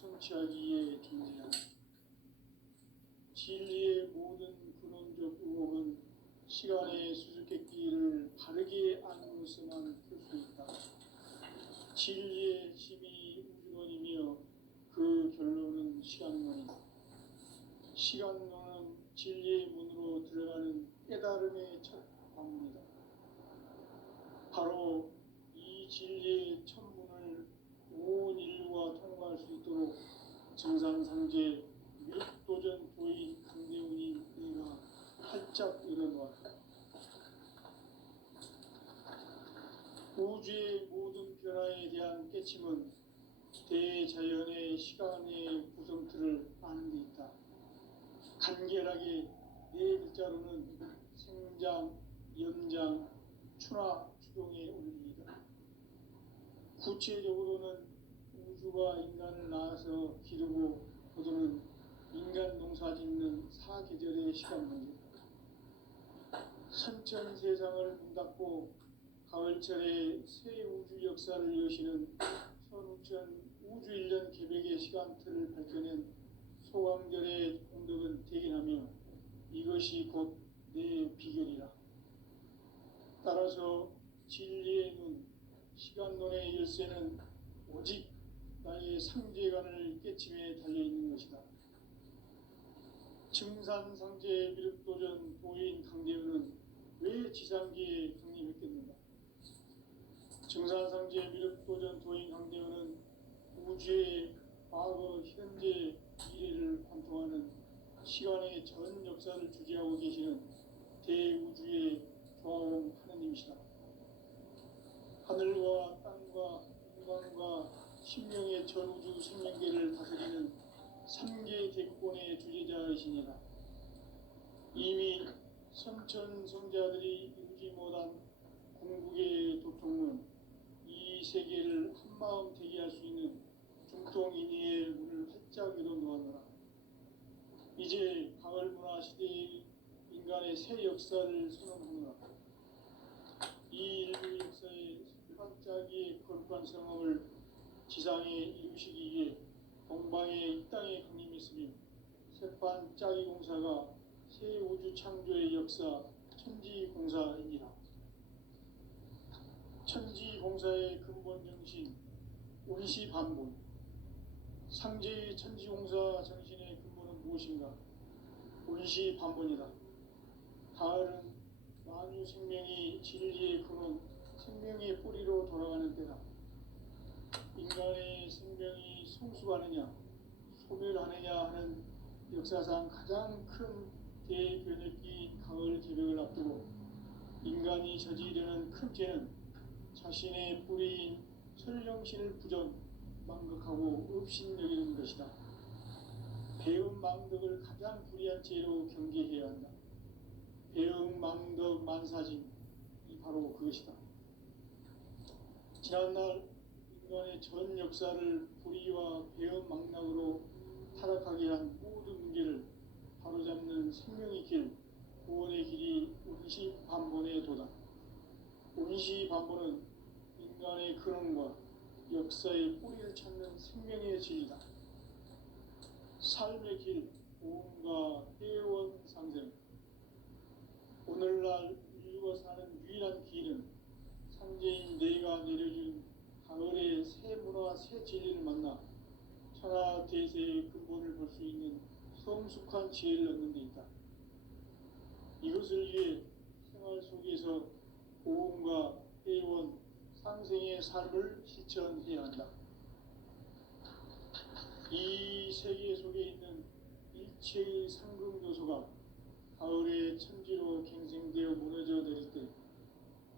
성취하기에 존재하는 진리의 모든 근원적 의혹은 시간의 수수께끼를 바르게 안으로서만 풀 수 있다. 진리의 힘이 우주론이며 그 결론은 시간론이다. 시간론은 진리의 문으로 들어가는 깨달음의 첫 방문이다. 바로 이 진리의 천문을 온 인류가 통과할 수 있도록 정상상제 미륵도전 도인 강대훈이 내가 활짝 열어놓았다. 우주의 모든 변화에 대한 깨침은 대자연의 시간의 구성틀을 아는 데 있다. 간결하게 네 글자로는 생장, 연장, 추나 추동의 원리이다. 구체적으로는 우주가 인간을 낳아서 기르고 거두는 인간 농사 짓는 사계절의 시간 문제, 선천 세상을 문닫고 가을철에 새 우주 역사를 여시는 선우천 우주 1년 계백의 시간틀을 밝혀낸 소강절의 공덕은 대견하며 이것이 곧 내 비결이라. 따라서 진리의 눈, 시간론의 열쇠는 오직 나의 상제관을 깨침에 달려있는 것이다. 증산상제 미륵도전 도인 강대훈은 왜 지상기에 강림했겠는가? 증산상제 미륵도전 도인 강대훈은 우주의 과거, 현재, 미래를 관통하는 시간의 전 역사를 주재하고 계시는 대우주의 조화원 하느님이시다. 하늘과 땅과 인간과 신명의 전우주 생명계를 다스리는 3계 대권의 주제자이시니라. 이미 선천성자들이 이루지 못한 궁극의 도통은 이 세계를 한마음 되게 할 수 있는 중통인의의 문을 활짝 열어놓았노라. 이제 가을문화 시대의 인간의 새 역사를 선언하노라. 이 인류 역사의 반짝이의 거룩한 성험을 지상에 이루시기 위해 동방의 이 땅에 강림했으며 색반짝이 공사가 새 우주 창조의 역사 천지공사이니라. 천지공사의 근본 정신 운시반본, 상제의 천지공사 정신의 근본은 무엇인가? 운시반본이다. 가을은 만유 생명이 진리의 근원, 생명의 뿌리로 돌아가는 때다. 인간의 생명이 성숙하느냐, 소멸하느냐 하는 역사상 가장 큰 대변혁기 가을 계획을 앞두고 인간이 저지르는 큰 죄는 자신의 뿌리인 설령신을 부정, 망극하고 업신여기는 것이다. 배은망덕을 가장 불의한 죄로 경계해야 한다. 배은망덕 만사징이 바로 그것이다. 지난날 인간의 전 역사를 불의와 배은망락으로 타락하게 한 모든 문제를 바로잡는 생명의 길, 구원의 길이 운시반본의 도다. 운시반본은 인간의 근원과 역사의 뿌리를 찾는 생명의 진리다. 삶의 길, 보험과 회원 상생. 오늘날 인류가 사는 유일한 길은 상제인 내가 내려준 가을의 새 문화, 새 진리를 만나 천하 대세의 근본을 볼 수 있는 성숙한 지혜를 얻는 데 있다. 이것을 위해 생활 속에서 보험과 회원, 상생의 삶을 실천해야 한다. 이 세계 속에 있는 일체의 상금 요소가 가을의 천지로 갱생되어 무너져 내릴 때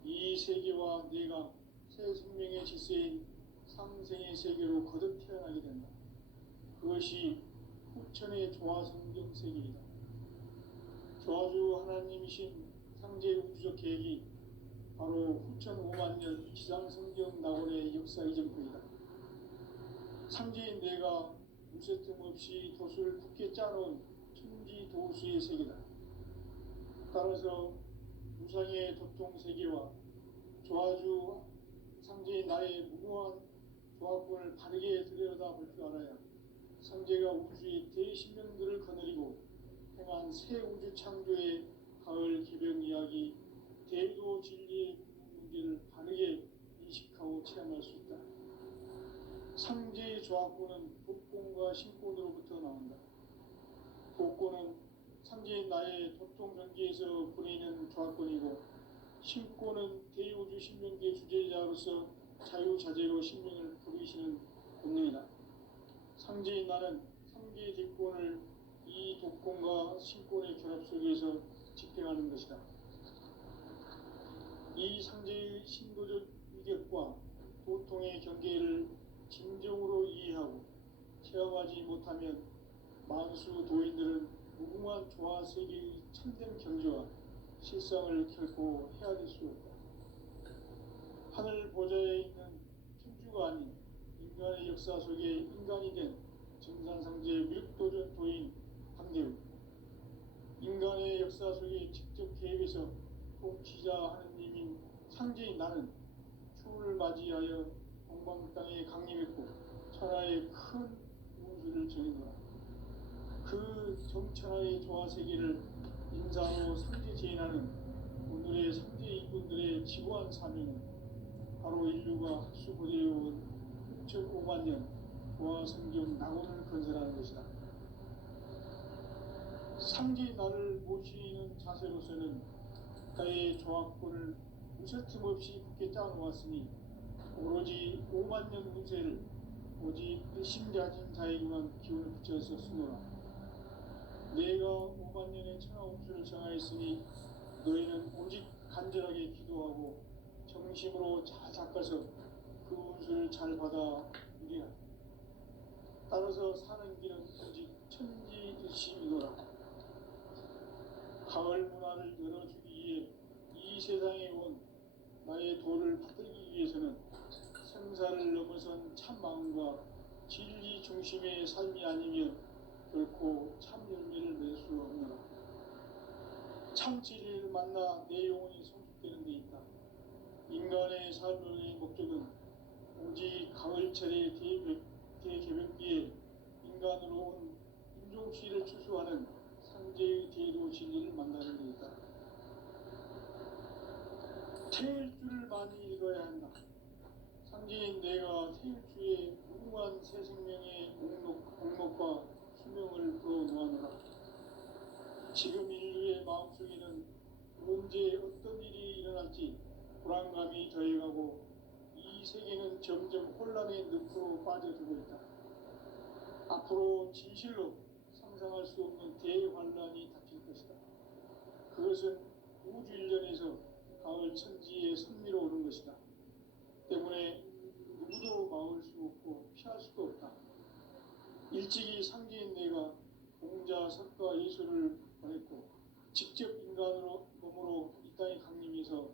이 세계와 내가 새 생명의 질서인 상생의 세계로 거듭 태어나게 된다. 그것이 후천의 조화성경 세계이다. 조화주 하나님이신 상제 우주적 계획이 바로 후천 5만 년 지상성경 낙원의 역사 이전부이다. 상제인 내가 무쇠틈 없이 돛을 굳게 짜놓은 천지도수의 세계다. 따라서 무상의 도통 세계와 조화주 상제인 나의 무궁한 조합권을 바르게 들여다볼 줄 알아야 상제가 우주의 대신명들을 거느리고 행한 새 우주 창조의 가을 개병 이야기, 대도 진리의 문제를 바르게 인식하고 체험할 수 있다. 상제의 조합구는 복권과 신권으로부터 나온다. 복권은 상제의 나의 도통 경계에서 보내는 조합권이고, 신권은 대우주 신명계 주제자로서 자유자재로 신명을 부르시는 본능이다. 상제의 나는 상제의 대권을 이 독권과 신권의 결합 속에서 집행하는 것이다. 이 상제의 신도적 위격과 도통의 경계를 진정으로 이해하고 체험하지 못하면 만수 도인들은 무궁한 조화 세계의 참된 경지와 실상을 결코 헤아릴 수 없다. 하늘 보좌에 있는 천주가 아닌 인간의 역사 속에 인간이 된 정산상제의 밀도전 도인 황대우, 인간의 역사 속에 직접 개입해서 통치자 하느님인 상제인 나는 추를 맞이하여 동방 땅에 강림했고 천하의 큰 운수를 정해놓아 그 정천하의 조화세계를 인사로 상제 제인하는 오늘의 상제 이꾼들의 지구한 사명은 바로 인류가 학수고대해온 6,500만 년 조화성경 낙원을 건설하는 것이다. 상제의 나를 모시는 자세로서는 나의 조합권을 무설틈 없이 굳게 짜놓았으니 오로지 5만 년 운세를 오직 일심가진 자에게만 기운을 붙여서 쓰노라. 내가 5만 년의 천하 운수를 정하였으니 너희는 오직 간절하게 기도하고 정심으로 잘 닦아서 그 운수를 잘 받아 누리라. 따라서 사는 길은 오직 천지일심이노라. 가을 문화를 열어주기 위해 이 세상에 온 나의 도를 받들기 위해서는 생사를 넘어선 참마음과 진리 중심의 삶이 아니면 결코 참 열매를 맺을 수 없노라. 참 진리를 만나 내 영혼이 성숙되는 데 있다. 인간의 삶의 목적은 오직 가을철의 대개벽기에 인간으로 온 인종시를 추수하는 상제의 대도 진리를 만나는 데 있다. 태일주를 많이 읽어야 한다. 상제인 내가 태일주의 무궁한 새 생명의 목록과 수명을 풀어놓아노라. 지금 인류의 마음속에는 언제 어떤 일이 일어날지 불안감이 더해가고 이 세계는 점점 혼란의 늪으로 빠져들고 있다. 앞으로 진실로 상상할 수 없는 대환란이 닥칠 것이다. 그것은 우주 일련에서 가을 천지에 선미로 오는 것이다. 때문에 누구도 막을 수 없고 피할 수도 없다. 일찍이 상제인 내가 공자, 석가, 예수를 보냈고 직접 인간으로 몸으로 이 땅에 강림해서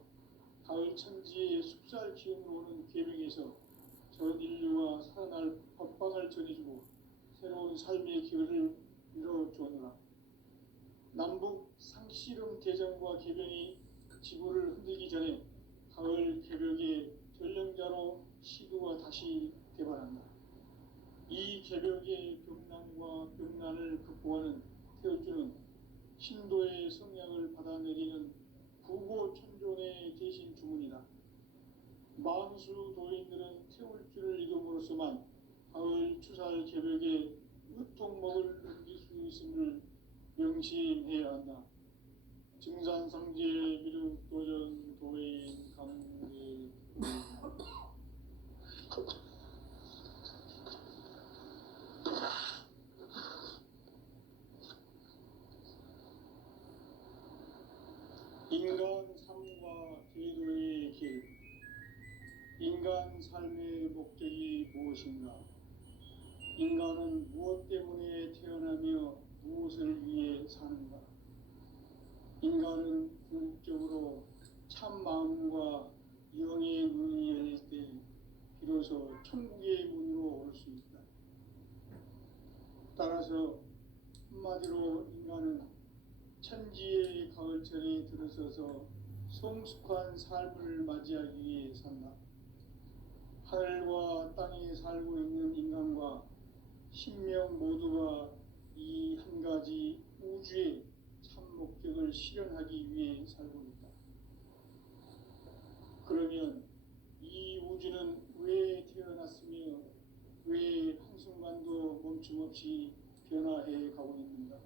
가을 천지의 숲살 기운으로 오는 계명에서 전 인류와 살아날 법방을 전해주고 새로운 삶의 기회를 이뤄주었노라. 남북 상씨름 대전과 개병이 지구를 흔들기 전에 가을 개벽의 전령자로 시도가 다시 개발한다. 이 개벽의 병난과 병난을 극복하는 태울주는 신도의 성향을 받아내리는 구고천존의 대신 주문이다. 만수 도인들은 태울주를 읽음으로써만 가을 추살 개벽의 의통목을 넘길 수 있음을 명심해야 한다. 증산상제 미륵도전 도인 강례 인간 삶과 제도의 길. 인간 삶의 목적이 무엇인가? 인간은 무엇 때문에 태어나며 무엇을 위해 사는가? 인간은 궁극적으로 참 마음과 영의 문이 열릴 때 비로소 천국의 문으로 올 수 있다. 따라서 한마디로 인간은 천지의 가을철에 들어서서 성숙한 삶을 맞이하기 위해 산다. 하늘과 땅에 살고 있는 인간과 신명 모두가 이 한 가지 우주의 참 목적을 실현하기 위해 살고 있다. 그러면 이 우주는 왜 태어났으며 왜 한순간도 멈춤 없이 변화해 가고 있는가?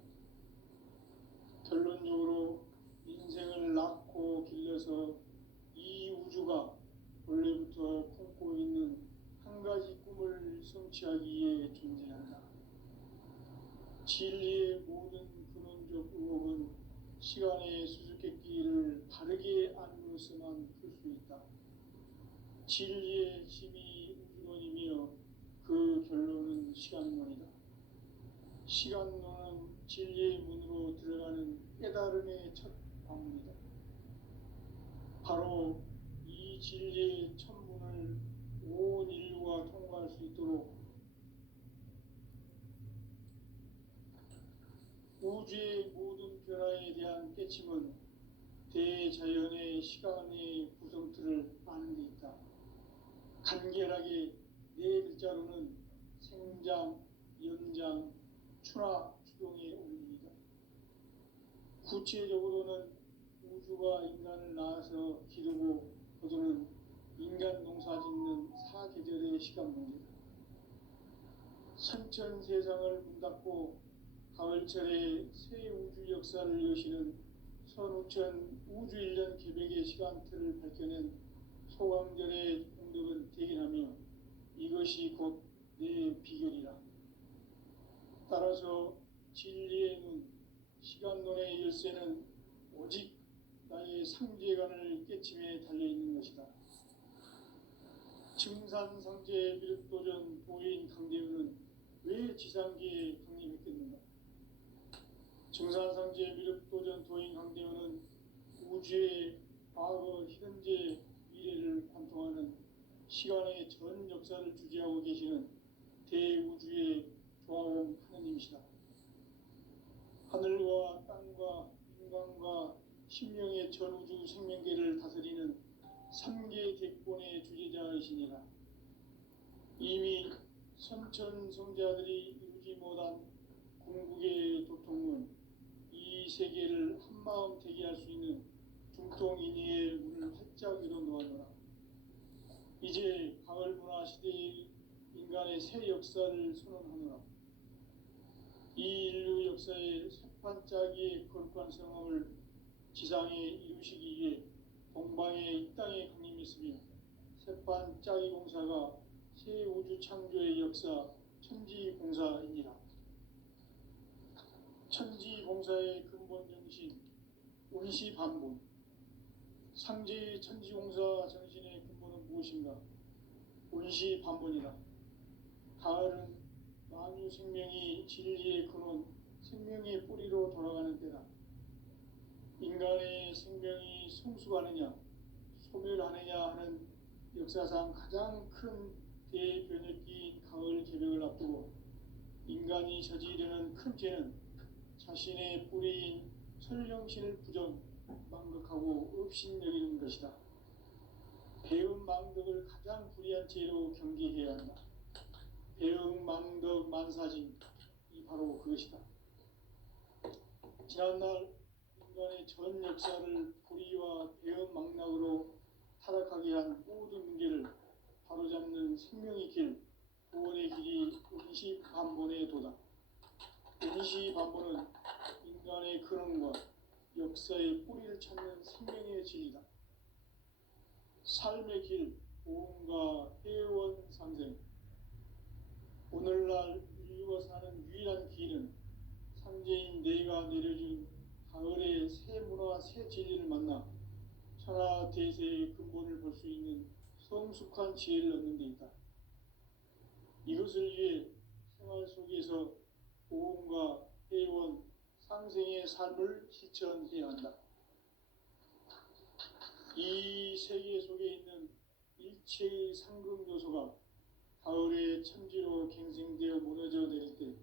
결론적으로 인생을 낳고 길러서 이 우주가 원래부터 품고 있는 한 가지 꿈을 성취하기 위해 존재한다. 진리의 모든 근원적 의혹은 시간의 수수께끼를 바르게 알므로서만 풀 수 있다. 진리의 힘이 우주론이며 그 결론은 시간론이다. 시간론은 진리의 문으로 들어가는 깨달음의 첫 방문이다. 바로 이 진리의 천문을 온 인류가 통과할 수 있도록 우주의 모든 변화에 대한 깨침은 대자연의 시간의 구성틀을 아는 데 있다. 간결하게 네 글자로는 생장, 연장, 추나 추동의 원리이다. 구체적으로는 우주가 인간을 낳아서 기르고 거두는 인간 농사 짓는 사계절의 시간 문제다. 선천 세상을 문 닫고 가을철에 새 우주 역사를 여시는 선우천 우주 1년 계백의 시간틀을 밝혀낸 소강절의 공덕은 대견하며 이것이 곧 내 비결이라. 따라서 진리의 눈, 시간론의 열쇠는 오직 나의 상제관을 깨침에 달려있는 것이다. 증산상제 미륵도전 보인 강대우는 왜 지상계에 강림했겠는가? 증산상제 미륵도전 도인 강대우는 우주의 과거, 현재, 미래를 관통하는 시간의 전 역사를 주재하고 계시는 대우주의 조화원 하느님이시다. 하늘과 땅과 인간과 신명의 전우주 생명계를 다스리는 3계 객본의 주제자이시니라. 이미 선천성자들이 이루지 못한 궁극의 도통은 이 세계를 한마음 되게 할 수 있는 중통인의의 문을 활짝 열어 놓았노라. 이제 가을 문화 시대의 인간의 새 역사를 선언하노라. 이 인류 역사의 새판짜기의 거룩한 성함을 지상에 이루시기 위해 동방의 이 땅에 강림했으며 새판짜기 공사가 새 우주 창조의 역사 천지공사이니라. 천지공사의 근본 정신 운시반본. 상제의 천지공사 정신의 근본은 무엇인가? 운시반본이다. 가을은 만유 생명이 진리의 근원, 생명의 뿌리로 돌아가는 때다. 인간의 생명이 성숙하느냐, 소멸하느냐 하는 역사상 가장 큰 대변혁기인 가을 개벽을 앞두고 인간이 저지르는 큰 죄는 자신의 뿌리인 설령신을 부정, 망극하고 업신여기는 것이다. 배은망덕을 가장 불의한 죄로 경계해야 한다. 배은망덕 만사진, 이 바로 그것이다. 지난날 인간의 전 역사를 불의와 배은망락으로 타락하게 한 모든 문제를 바로잡는 생명의 길, 구원의 길이 운시반본의 도다. 운시반본은 인간의 근원과 역사의 뿌리를 찾는 생명의 진리다. 삶의 길, 보험과 회원 상생. 오늘날 인류가 사는 유일한 길은 상제인 내가 내려준 가을의 새 문화, 새 진리를 만나 천하 대세의 근본을 볼 수 있는 성숙한 지혜를 얻는 데 있다. 이것을 위해 생활 속에서 보험과 회원, 상생의 삶을 실천해야 한다. 이 세계 속에 있는 일체의 상급 요소가 가을의 천지로 갱생되어 무너져 내릴 때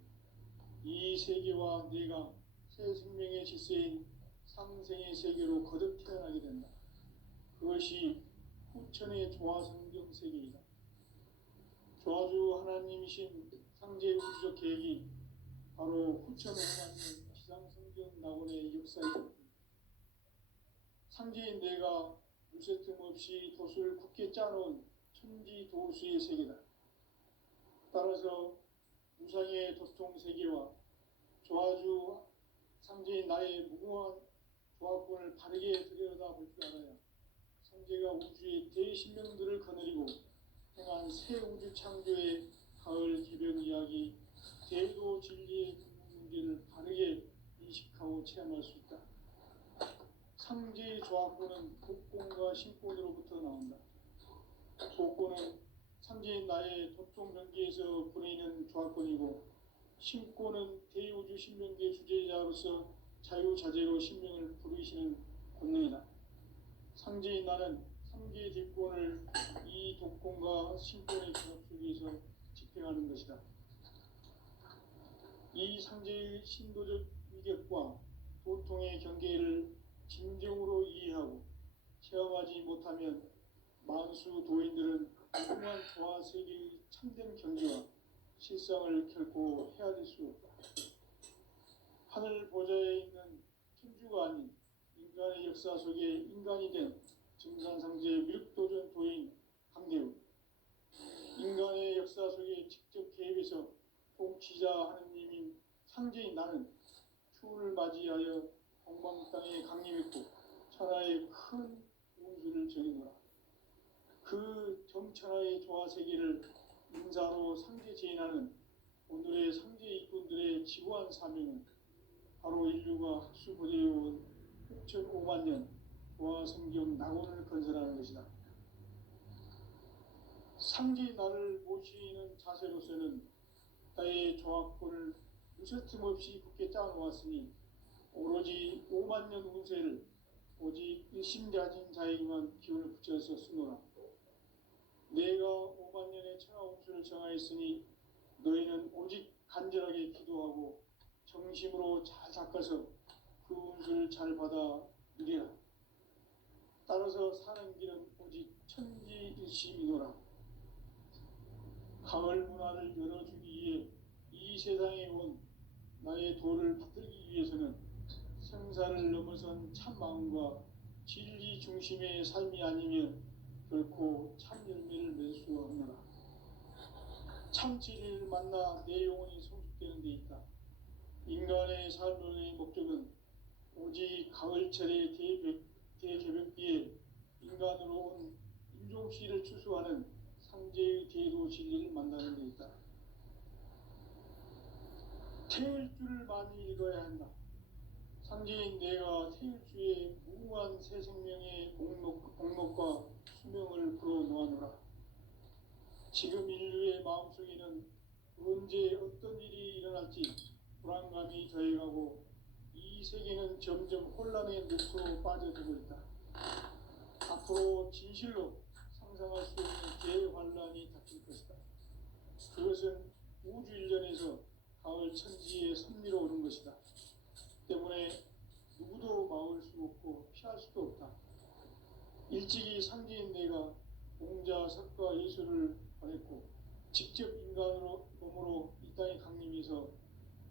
이 세계와 내가 새 생명의 질서인 상생의 세계로 거듭 태어나게 된다. 그것이 후천의 조화성경 세계이다. 조화주 하나님이 이루신 상제 우주적 계획이 바로 9,500만 년 지상성경 낙원의 역사입니다. 상제인 내가 무쇠 틈 없이 돛을 굳게 짜놓은 천지도수의 세계다. 따라서 우상의 도통 세계와 조화주 상제인 나의 무궁한 조합권을 바르게 들여다볼 줄 알아야 상제가 우주의 대신명들을 거느리고 행한 새 우주 창조의 가을 개벽 이야기, 대도 진리의 근본 문제를 바르게 인식하고 체험할 수 있다. 상제의 조합권은 복권과 신권으로부터 나온다. 복권은 상제인 나의 도통 경계에서 보내는 조합권이고, 신권은 대우주 신명계 주제자로서 자유자재로 신명을 부르시는 권능이다. 상제인 나는 상제의 뒷권을 이 독권과 신권의 결합 속에서 집행하는 것이다. 이 상제의 신도적 위격과 도통의 경계를 진정으로 이해하고 체험하지 못하면 만수 도인들은 무궁한 조화 세계의 참된 경지와 실상을 결코 헤아릴 수 없다. 하늘 보좌에 있는 천주가 아닌 인간의 역사 속에 인간이 된 증산상제 미륵도전 도인 강대우, 인간의 역사 속에 직접 개입해서 통치자 하느님인 상제인 나는 추운을 맞이하여 동방 땅에 강림했고 천하의 큰 운수를 정해노라. 그 정천하의 조화 세계를 인사로 상제 제인하는 오늘의 상제 일꾼들의 지구한 사명은 바로 인류가 학수고대해온 6,500만 년 조화 성경 낙원을 건설하는 것이다. 상제 나를 모시는 자세로서는 나의 조합권을 무쇠틈 없이 굳게 짜놓았으니 오로지 5만 년 운세를 오직 일심가진 자에게만 기운을 붙여서 쓰노라. 내가 5만 년의 천하 운수를 정하였으니 너희는 오직 간절하게 기도하고 정심으로 잘 닦아서 그 운수를 잘 받아 누리라. 따라서 사는 길은 오직 천지일심이노라. 가을 문화를 열어주기 위해 이 세상에 온 나의 도를 받들기 위해서는 생사를 넘어선 참 마음과 진리 중심의 삶이 아니면 결코 참 열매를 맺을 수 없노라. 참 진리를 만나 내 영혼이 성숙되는 데 있다. 인간의 삶의 목적은 오직 가을철의 대개벽비에 인간으로 온 인종씨를 추수하는 상제의 대도 진리를 만나는 데 있다. 태울 줄을 많이 읽어야 한다. 상제인 내가 태울주의 무궁한 새 생명의 공록과 수명을 불어놓아노라. 지금 인류의 마음속에는 언제 어떤 일이 일어날지 불안감이 더해가고 이 세계는 점점 혼란의 늪으로 빠져들고 있다. 앞으로 진실로 상상할 수 없는 대환란이 닥칠 것이다. 그것은 우주 일전에서 가을 천지의 섭리로 오는 것이다. 때문에 누구도 막을 수 없고 피할 수도 없다. 일찍이 상제인 내가 공자, 석가, 예수를 보냈고 직접 인간으로 몸으로 이 땅에 강림해서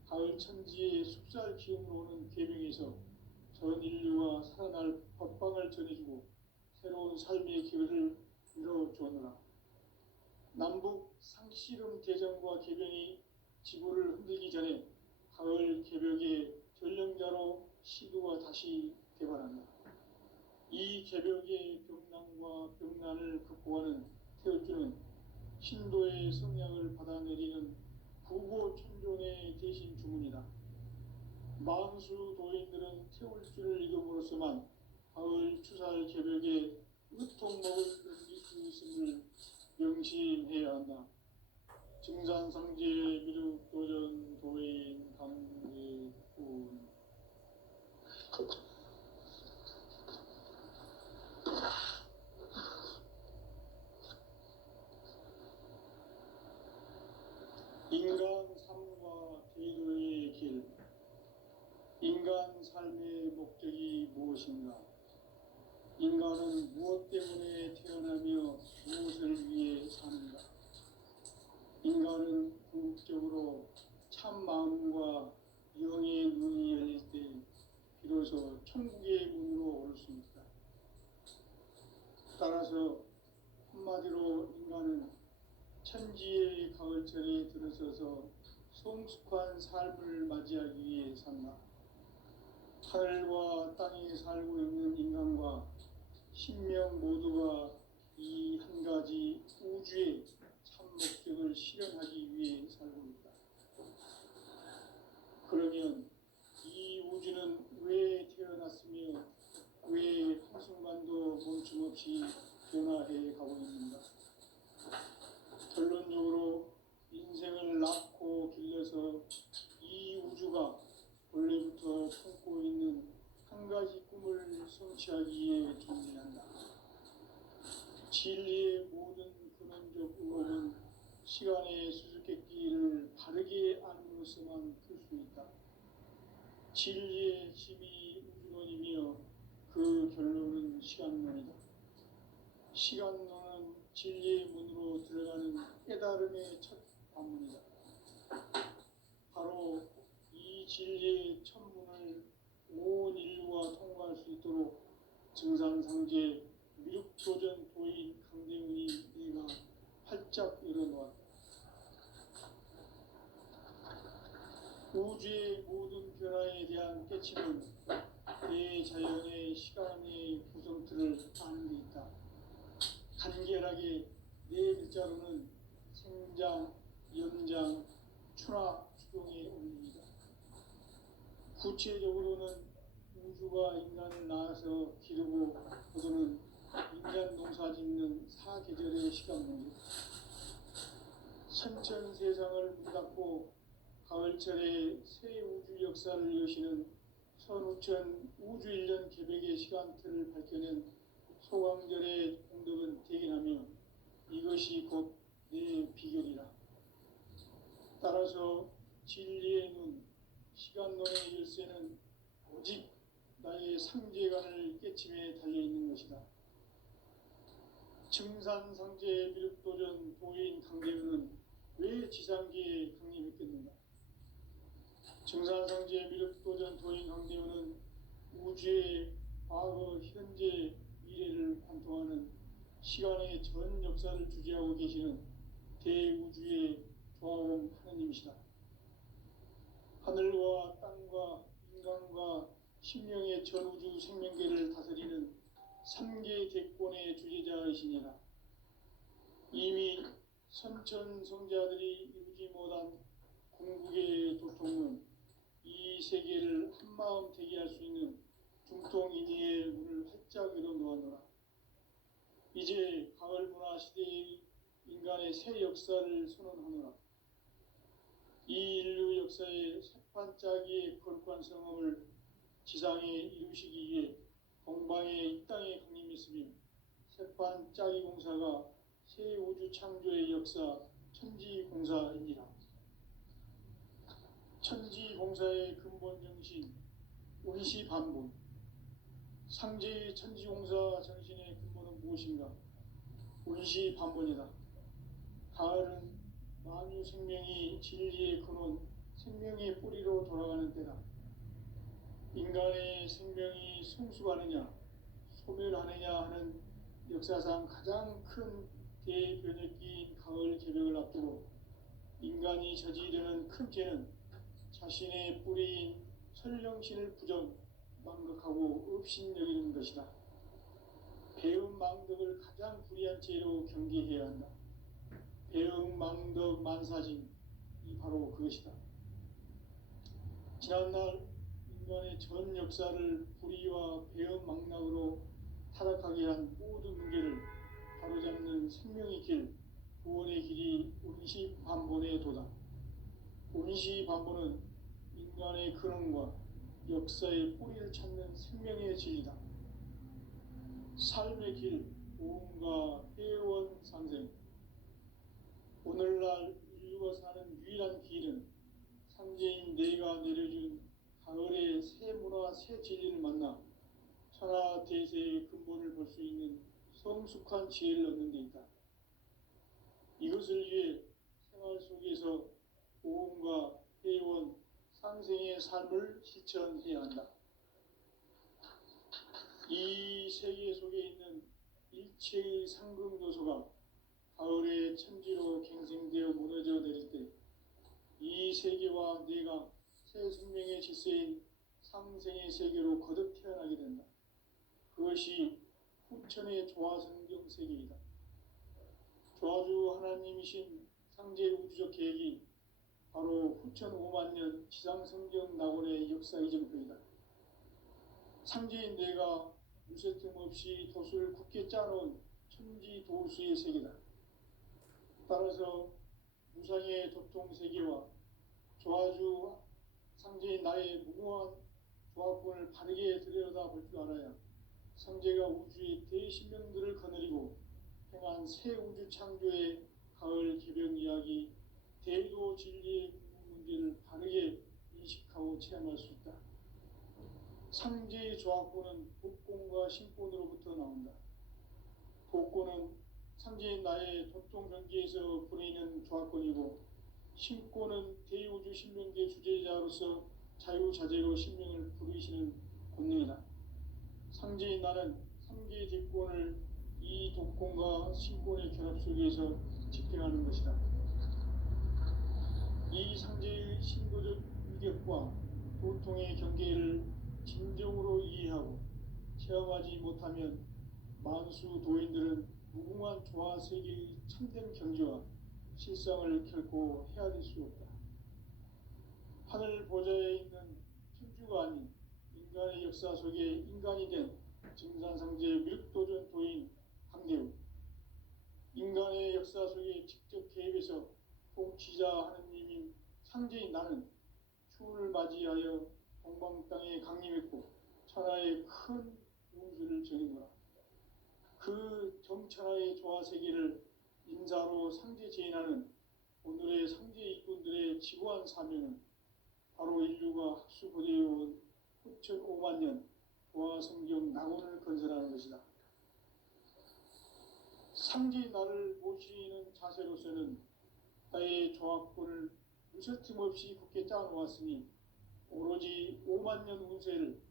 가을 천지의 숲살 기운으로 오는 계명에서 전 인류가 살아날 법방을 전해주고 새로운 삶의 기회를 이뤄주었노라. 남북 상씨름 대전과 개변이 지구를 흔들기 전에 가을 개벽의 전령자로 시도가 다시 개발한다. 이 개벽의 병난과 병난을 극복하는 태울주는 신도의 성향을 받아내리는 부고천존의 대신 주문이다. 만수 도인들은 태울주를 읽음으로써만 가을 추살 개벽에 으통 먹을 수 있음을 명심해야 한다. 증산상제 미륵도전 도인 강대훈. 인간 삶과 대도의 길. 인간 삶의 목적이 무엇인가? 인간은 무엇 때문에 태어나며 무엇을 위해 사는가? 인간은 참 마음과 영의 눈이 열릴 때 비로소 천국의 문으로 오를 수 있다. 따라서 한마디로 인간은 천지의 가을철에 들어서서 성숙한 삶을 맞이하기 위해 산다. 하늘과 땅에 살고 있는 인간과 신명 모두가 이 한 가지 우주의 참 목적을 실현하기 위해 살고 있다. 그러면 이 우주는 왜 태어났으며 왜 한순간도 멈춤없이 변화해 가고 있는가? 결론적으로 인생을 낳고 길러서 이 우주가 원래부터 품고 있는 한 가지 꿈을 성취하기 위해 존재한다. 진리의 모든 근원적 의혹은 시간의 수수께끼를 바르게 알므로서만 풀 수 있다. 진리의 힘이 우주론이며 그 결론은 시간론이다. 시간론은 진리의 문으로 들어가는 깨달음의 첫 관문이다. 바로 이 진리의 첫 문을 온 인류가 통과할 수 있도록 증산상제 미륵도전 도인 강대훈이 내가 활짝 열어놓았다. 우주의 모든 변화에 대한 깨침은 대자연의 시간의 구성틀을 아는 데 있다. 간결하게 네 글자로는 생장, 연장, 추락, 추동의 원리이다. 구체적으로는 우주가 인간을 낳아서 기르고 거두는 인간 농사 짓는 사계절의 시간 문제. 선천 세상을 문닫고 가을철에 새 우주 역사를 여시는 선우천 우주 1년 개백의 시간틀을 밝혀낸 소강절의 공덕은 대견하며 이것이 곧 내 비결이라. 따라서 진리의 눈, 시간론의 열쇠는 오직 나의 상제관을 깨침에 달려있는 것이다. 증산상제 미륵도전 도인 강대훈은 왜 지상계에 강림했겠는가? 증산상제 미륵도전 도인 강대훈은 우주의 과거, 현재, 미래를 관통하는 시간의 전 역사를 주재하고 계시는 대우주의 조화원 하느님이시다. 하늘과 땅과 인간과 신명의 전우주 생명계를 다스리는 3계 대권의 주재자이시니라. 이미 선천성자들이 이루지 못한 궁극의 도통은 이 세계를 한마음 되게 할 수 있는 중통인의의 문을 활짝 열어놓았노라. 이제 가을 문화 시대의 인간의 새 역사를 선언하노라. 이 인류 역사의 새반짝이의 거룩한 성험을 지상에 이루시기 위해 동방에 이 땅에 강림했으며 새반짝이 공사가 새 우주 창조의 역사 천지공사이니라. 천지공사의 근본 정신 운시반본. 상제의 천지공사 정신의 근본은 무엇인가? 운시반본이다. 가을은 만유 생명이 진리의 근원, 생명의 뿌리로 돌아가는 때다. 인간의 생명이 성숙하느냐, 소멸하느냐 하는 역사상 가장 큰 대변혁기인 가을 개벽을 앞두고 인간이 저지르는 큰 죄는 자신의 뿌리인 설령신을 부정, 망각하고 업신여기는 것이다. 배음 망덕을 가장 불의한 죄로 경계해야 한다. 배음 망덕 만사징이 바로 그것이다. 지난날 인간의 전 역사를 불의와 배음 망락으로 타락하게 한 모든 문제를 바로잡는 생명의 길, 구원의 길이 운시반본의 도다. 운시반본은 인간의 근원과 역사의 뿌리를 찾는 생명의 진리다. 삶의 길, 오음과 회원 상생. 오늘날 인류가 사는 유일한 길은 상제인 내가 내려준 가을의 새 문화, 새 진리를 만나 천하 대세의 근본을 볼 수 있는 성숙한 지혜를 얻는 데 있다. 이것을 위해 생활 속에서 오음과 해온 상생의 삶을 실천해야 한다. 이 세계 속에 있는 일체의 상승요소가 가을의 천지로 갱생되어 무너져 내릴 때 이 세계와 내가 새 생명의 질서인 상생의 세계로 거듭 태어나게 된다. 그것이 후천의 조화성경 세계이다. 조화주 하나님이신 상제 우주적 계획이 바로 후천 5만 년 지상성경 낙원의 역사 이정표이다. 상제인 내가 무쇠틈 없이 돛을 굳게 짜놓은 천지 도수의 세계다. 따라서 무상의 도통 세계와 조화주 상제인 나의 무궁한 조합권을 바르게 들여다볼 줄 알아야 상제가 우주의 대신명들을 거느리고 행한 새 우주 창조의 가을 개벽 이야기, 대도 진리의 문제를 바르게 인식하고 체험할 수 있다. 상제의 조합권은 복권과 신권으로부터 나온다. 복권은 상제인 나의 도통 경계에서 부리는 조합권이고, 신권은 대우주 신명계 주제자로서 자유자재로 신명을 부르시는 권능이다. 상제인 나는 3개의 뒷권을 이 독권과 신권의 결합 속에서 집행하는 것이다. 이 상제의 신도적 위격과 도통의 경계를 진정으로 이해하고 체험하지 못하면 만수 도인들은 무궁한 조화 세계의 참된 경지와 실상을 결코 헤아릴 수 없다. 하늘 보좌에 있는 천주가 아닌 인간의 역사 속에 인간이 된 증산상제 밀도전 도인 강대우, 인간의 역사 속에 직접 개입해서 통치자 하느님인 상제인 나는 추운을 맞이하여 동방 땅에 강림했고 천하의 큰 운수를 정인노라. 그 정천하의 조화 세계를 인사로 상제 제인하는 오늘의 상제 일꾼들의 지고한 사명은 바로 인류가 학수고대해온 후천 5만 년 조화 성경 낙원을 건설하는 것이다. 상제인 나를 모시는 자세로서는 나의 조합권을 무쇠틈 없이 굳게 짜놓았으니 오로지 5만 년 운세를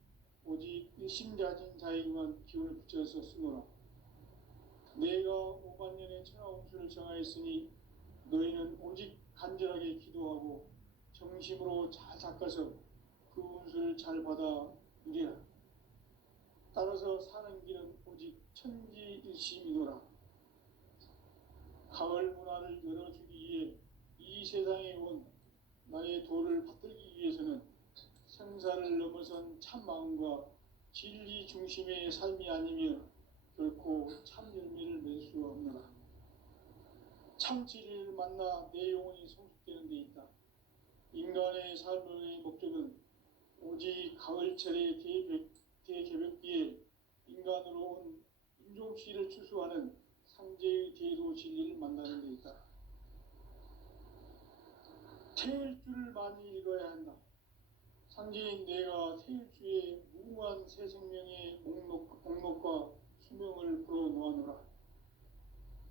오직 일심가진 자에게만 기운을 붙여서 쓰노라. 내가 5만 년의 천하 운수를 정하였으니 너희는 오직 간절하게 기도하고 정심으로 잘 닦아서 그 운수를 잘 받아 누리라. 따라서 사는 길은 오직 천지일심이노라. 가을 문화를 열어주기 위해 이 세상에 온 나의 도를 받들기 위해서는 생사를 넘어선 참 마음과 진리 중심의 삶이 아니면 결코 참 열매를 맺을 수 없노라. 참 진리를 만나 내 영혼이 성숙되는 데 있다. 인간의 삶의 목적은 오직 가을철의 대개벽기에 인간으로 온 인종씨를 추수하는 상제의 대도 진리를 만나는 데 있다. 태일주를 많이 읽어야 한다. 상제인 내가 태일주의 무궁한 새 생명의 목록과 수명을 풀어놓아노라.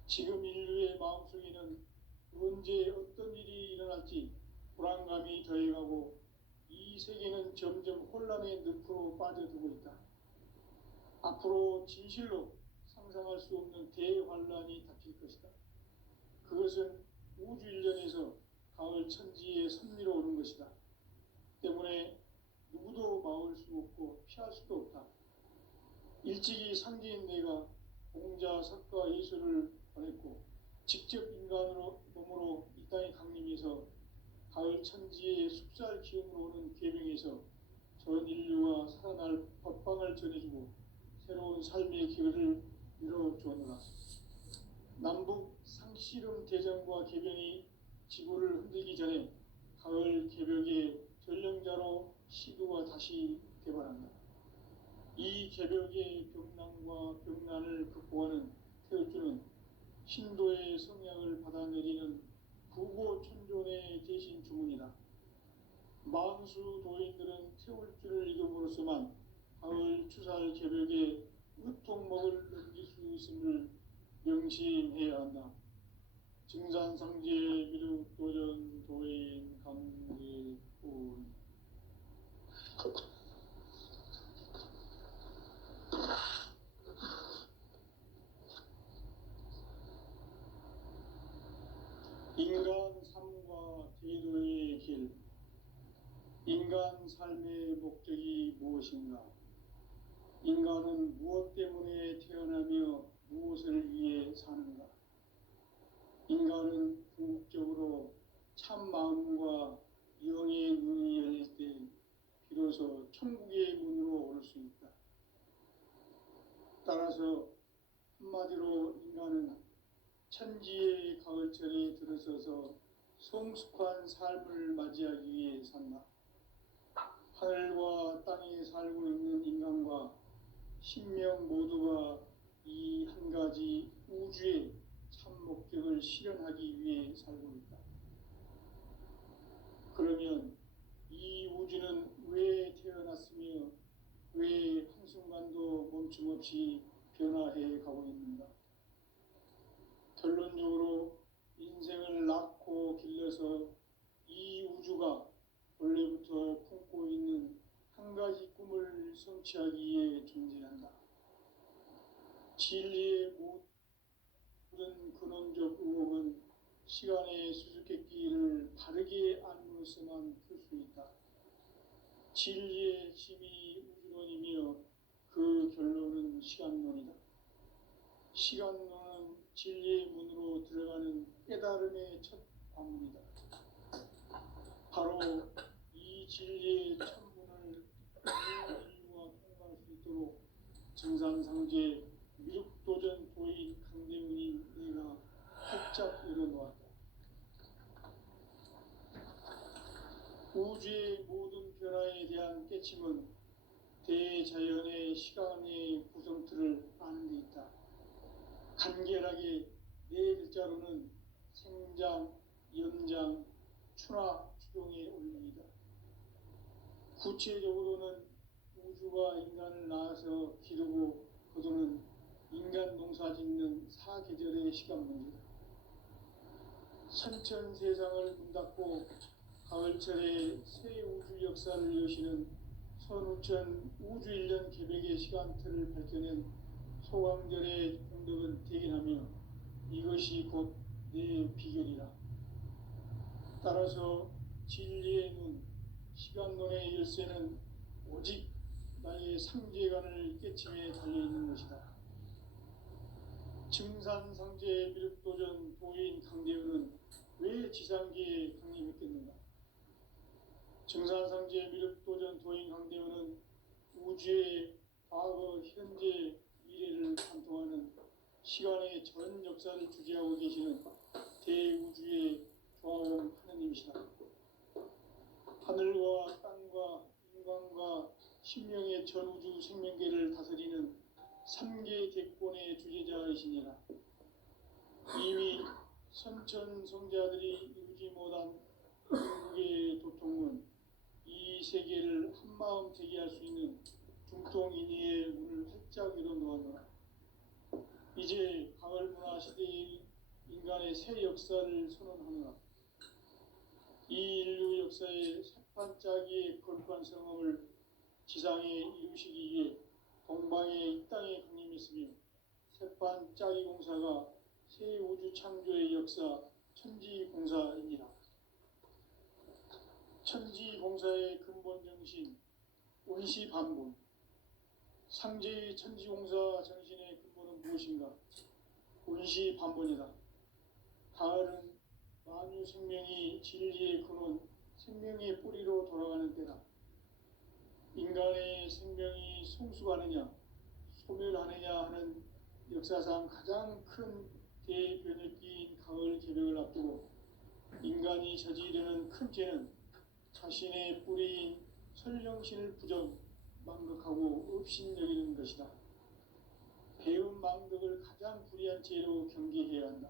지금 인류의 마음속에는 언제 어떤 일이 일어날지 불안감이 더해가고 이 세계는 점점 혼란의 늪으로 빠져들고 있다. 앞으로 진실로 상상할 수 없는 대환란이 닥칠 것이다. 그것은 우주 일련에서 가을 천지의 섭리로 오는 것이다. 때문에 누구도 막을 수 없고 피할 수도 없다. 일찍이 상제인 내가 공자, 석가, 예수를 보냈고 직접 인간으로 몸으로 이 땅에 강림해서 가을 천지의 숲살 기운으로 오는 계명에서 전 인류가 살아날 법방을 전해주고 새로운 삶의 기회를 열어주었노라. 남북 상씨름 대전과 개병이 지구를 흔들기 전에 가을 개벽의 전령자로 시도가 다시 개발한다. 이 개벽의 병난과 병난을 극복하는 태울주는 신도의 성향을 받아내리는 부고천존의 대신 주문이다. 만수 도인들은 태울주를 읽음으로써만 가을 추살 개벽에 으통먹을 넘길 수 있음을 명심해야 한다. 증산상제 미륵도전 도인 강제 올바른 삶과 제도의 길, 인간 삶의 목적이 무엇인가? 인간은 무엇 때문에 태어나며 무엇을 위해 사는가? 인간은 궁극적으로 참 마음과 영의 눈이 열릴 때 비로소 천국의 문으로 올 수 있다. 따라서 한마디로 인간은 천지의 가을철에 들어서서 성숙한 삶을 맞이하기 위해 산다. 하늘과 땅에 살고 있는 인간과 신명 모두가 이 한 가지 우주의 참 목적을 실현하기 위해 살고 있다. 그러면 이 우주는 왜 태어났으며 왜 한순간도 멈춤없이 변화해 가고 있는가? 결론적으로 인생을 낳고 길러서 이 우주가 원래부터 품고 있는 한 가지 꿈을 성취하기 위해 존재한다. 진리의 모든 근원적 의혹은 시간의 수수께끼를 바르게 안무서만 풀 수 있다. 진리의 핵심이 우주론이며 그 결론은 시간론이다. 시간론은 진리의 문으로 들어가는 깨달음의 첫 관문이다. 바로 이 진리의 천문을 인류가 통과할 수 있도록 증산상제 미륵도전 도인 강대문인 내가 활짝 열어놓았다. 우주의 모든 변화에 대한 깨침은 대자연의 시간의 구성틀을 아는 데 있다. 간결하게 네 글자로는 생장, 연장, 추나 추동의 원리이다. 구체적으로는 우주가 인간을 낳아서 기르고 거두는 인간 농사 짓는 사계절의 시간 문제다. 선천 세상을 문 닫고 가을철에 새 우주 역사를 여시는 선우천 우주 1년 계백의 시간틀을 밝혀낸 소강절의 공덕은 대견하며 이것이 곧 내 비결이라. 따라서 진리의 눈, 시간론의 열쇠는 오직 나의 상제관을 깨침에 달려있는 것이다. 증산상제 미륵도전 도인 강대훈은 왜 지상계에 강림했겠는가? 증산상제 미륵도전 도인 강대훈은 우주의 과거, 현재, 미래를 관통하는 시간의 전 역사를 주재하고 계시는 대우주의 조화원 하느님이시다. 하늘과 땅과 인간과 신명의 전우주 생명계를 다스리는 3개 객본의 주제자이시니라. 이미 선천성자들이 이루지 못한 궁극의 도통은 이 세계를 한마음 되게 할 수 있는 중통인의의 문을 활짝 열어놓았노라. 이제 가을 문화 시대의 인간의 새 역사를 선언하노라. 이 인류 역사의 새판짜기의 거룩한 성험을 지상에 이루시기 위해 동방의 이 땅에 강림했으며 새판짜기 공사가 새 우주 창조의 역사 천지공사입니다. 천지공사의 근본 정신 원시반본, 상제의 천지공사 정신의 근본은 무엇인가? 원시반본이다. 가을은 만유 생명이 진리의 근원, 생명의 뿌리로 돌아가는 때다. 인간의 생명이 성숙하느냐, 소멸하느냐 하는 역사상 가장 큰 대변혁기인 가을 개벽을 앞두고 인간이 저지르는 큰 죄는 자신의 뿌리인 설령신을 망각하고 업신여기는 것이다. 배움 망덕을 가장 불의한 죄로 경계해야 한다.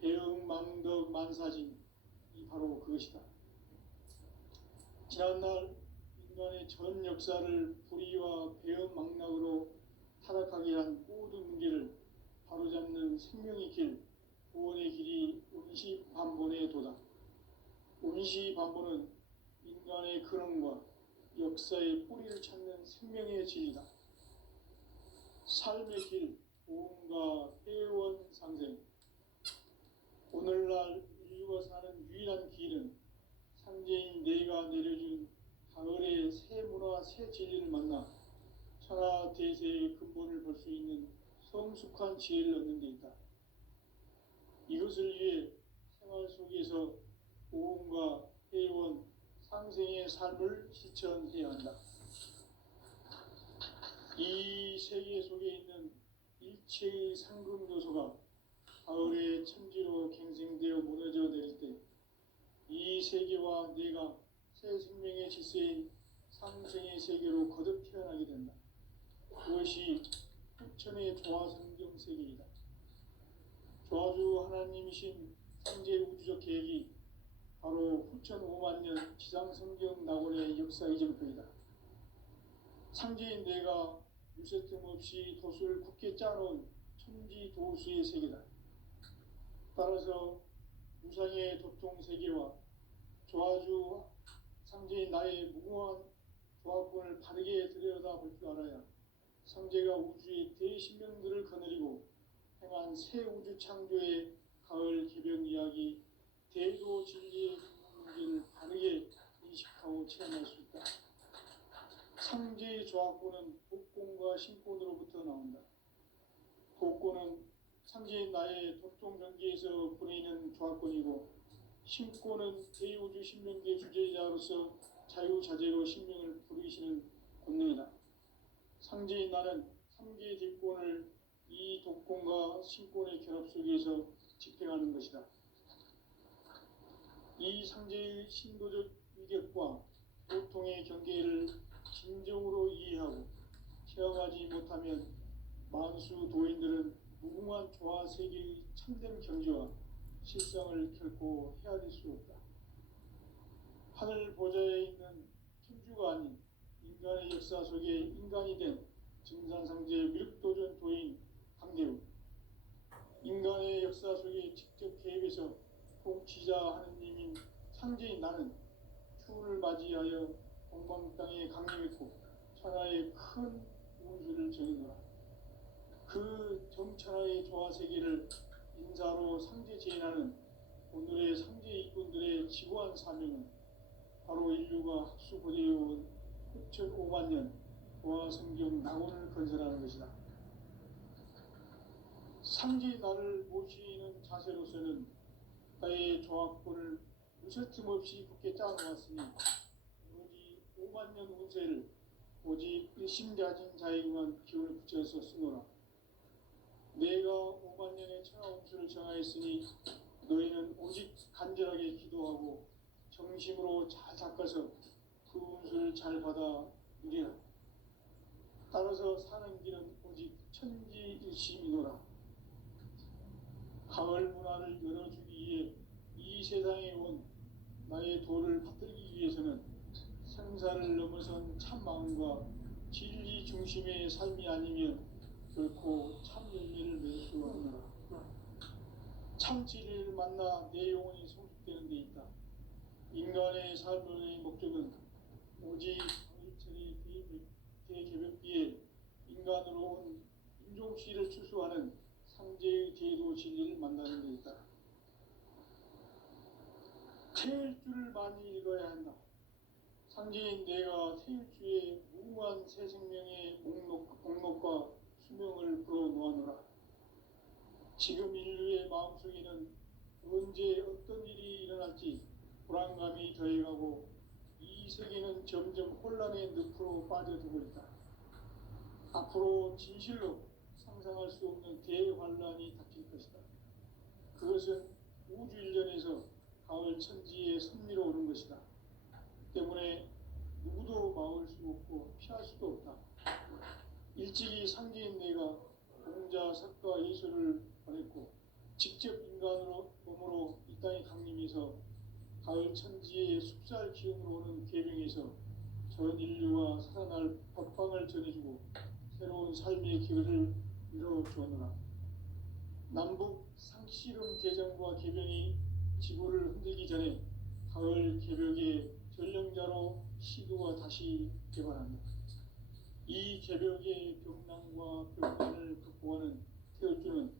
배움 망덕 만사진이 바로 그것이다. 지난날 인간의 전 역사를 불의와 배움 망락으로 타락하게 한 모든 문제를 바로잡는 생명의 길, 구원의 길이 원시반본의 도다. 원시반본은 인간의 근원과 역사의 뿌리를 찾는 생명의 진리다. 삶의 길, 보험과 회원상생. 오늘날 인류가 사는 유일한 길은 상제인 내가 내려준 가을의 새 문화 새 진리를 만나 천하 대세의 근본을 볼 수 있는 성숙한 지혜를 얻는 데 있다. 이것을 위해 생활 속에서 보험과 회원, 상생의 삶을 실천해야 한다. 이 세계 속에 있는 일체의 상금 요소가 가을의 천지로 갱생되어 무너져 내릴 때 이 세계와 내가 새 생명의 질서인 상생의 세계로 거듭 태어나게 된다. 그것이 후천의 조화성경 세계이다. 조화주 하나님이신 상제 우주적 계획이 바로 후천 5만 년 지상성경 낙원의 역사 이정표이다. 상제인 내가 유세 틈 없이 도수를 굳게 짜놓은 천지 도수의 세계다. 따라서 우상의 도통 세계와 조화주 상제인 나의 무궁한 조화권을 바르게 들여다볼 줄 알아야 상제가 우주의 대신명들을 거느리고 행한 새 우주 창조의 가을 개벽 이야기 대도 진리의 문제를 바르게 인식하고 체험할 수 있다. 상제의 조화권은 복권과 신권으로부터 나온다. 복권은 상제인 나의 도통 경계에서 보내는 조화권이고 신권은 대우주 신명계 주제자로서 자유자재로 신명을 부르시는 권능이다. 상제인 나는 3개의 뒷권을 이 독권과 신권의 결합 속에서 집행하는 것이다. 이 상제의 신도적 위격과 보통의 경계를 진정으로 이해하고 체험하지 못하면 만수 도인들은 무궁한 조화 세계의 참된 경지와 실상을 결코 헤아릴 수 없다. 하늘 보좌에 있는 천주가 아닌 인간의 역사 속에 인간이 된 증산상제 미륵도전 도인 강대우, 인간의 역사 속에 직접 개입해서 통치자 하느님인 상제인 나는 추운을 맞이하여 동방 땅에 강림했고 천하의 큰 운수를 정해놓아 그 정천하의 조화 세계를 인사로 상제 제인하는 오늘의 상제 일꾼들의 지고한 사명은 바로 인류가 학수고대해온 후천 5만 년 조화 성경 낙원을 건설하는 것이다. 상제의 나를 모시는 자세로서는 나의 조화권을 무쇠틈 없이 굳게 짜놓았으니 오직 5만 년 운세를 오직 일심자진 자에게만 기운을 붙여서 쓰노라. 내가 5만 년의 천하 운수를 정하였으니 너희는 오직 간절하게 기도하고 정심으로 잘 닦아서 그 운수를 잘 받아 누리라. 따라서 사는 길은 오직 천지일심이노라. 가을 문화를 열어주기 위해 이 세상에 온 나의 도를 받들기 위해서는 생사를 넘어선 참 마음과 진리 중심의 삶이 아니면 결코 참 열매를 맺을 수 없노라. 참 진리를 만나 내 영혼이 성숙되는 데 있다. 인간의 삶의 목적은 오직 가을철의 대개벽기에 인간으로 온 인종시를 추수하는 상제의 제도 진리를 만나는 데 있다. 태일주를 많이 읽어야 한다. 상제인 내가 태일주의 무궁한 새 생명의 목록과 수명을 불어놓아노라. 지금 인류의 마음속에는 언제 어떤 일이 일어날지 불안감이 더해가고 이 세계는 점점 혼란의 늪으로 빠져들고 있다. 앞으로 진실로 상상할 수 없는 대환란이 닥칠 것이다. 그것은 우주 일련에서 가을 천지의 섭리로 오는 것이다. 때문에 누구도 막을 수 없고 피할 수도 없다. 일찍이 상제인 내가 공자, 석가, 예수를 보냈고 직접 인간으로 몸으로 이 땅에 강림해서 가을 천지의 숲살 기운으로 오는 계명에서 전 인류가 살아날 법방을 전해주고 새로운 삶의 길을 이뤄주었노라. 남북 상씨름 대전과 개병이 지구를 흔들기 전에 가을 개벽의 전령자로 시도가 다시 개발한다. 이 개벽의 병난과 병난을 극복하는 태어주는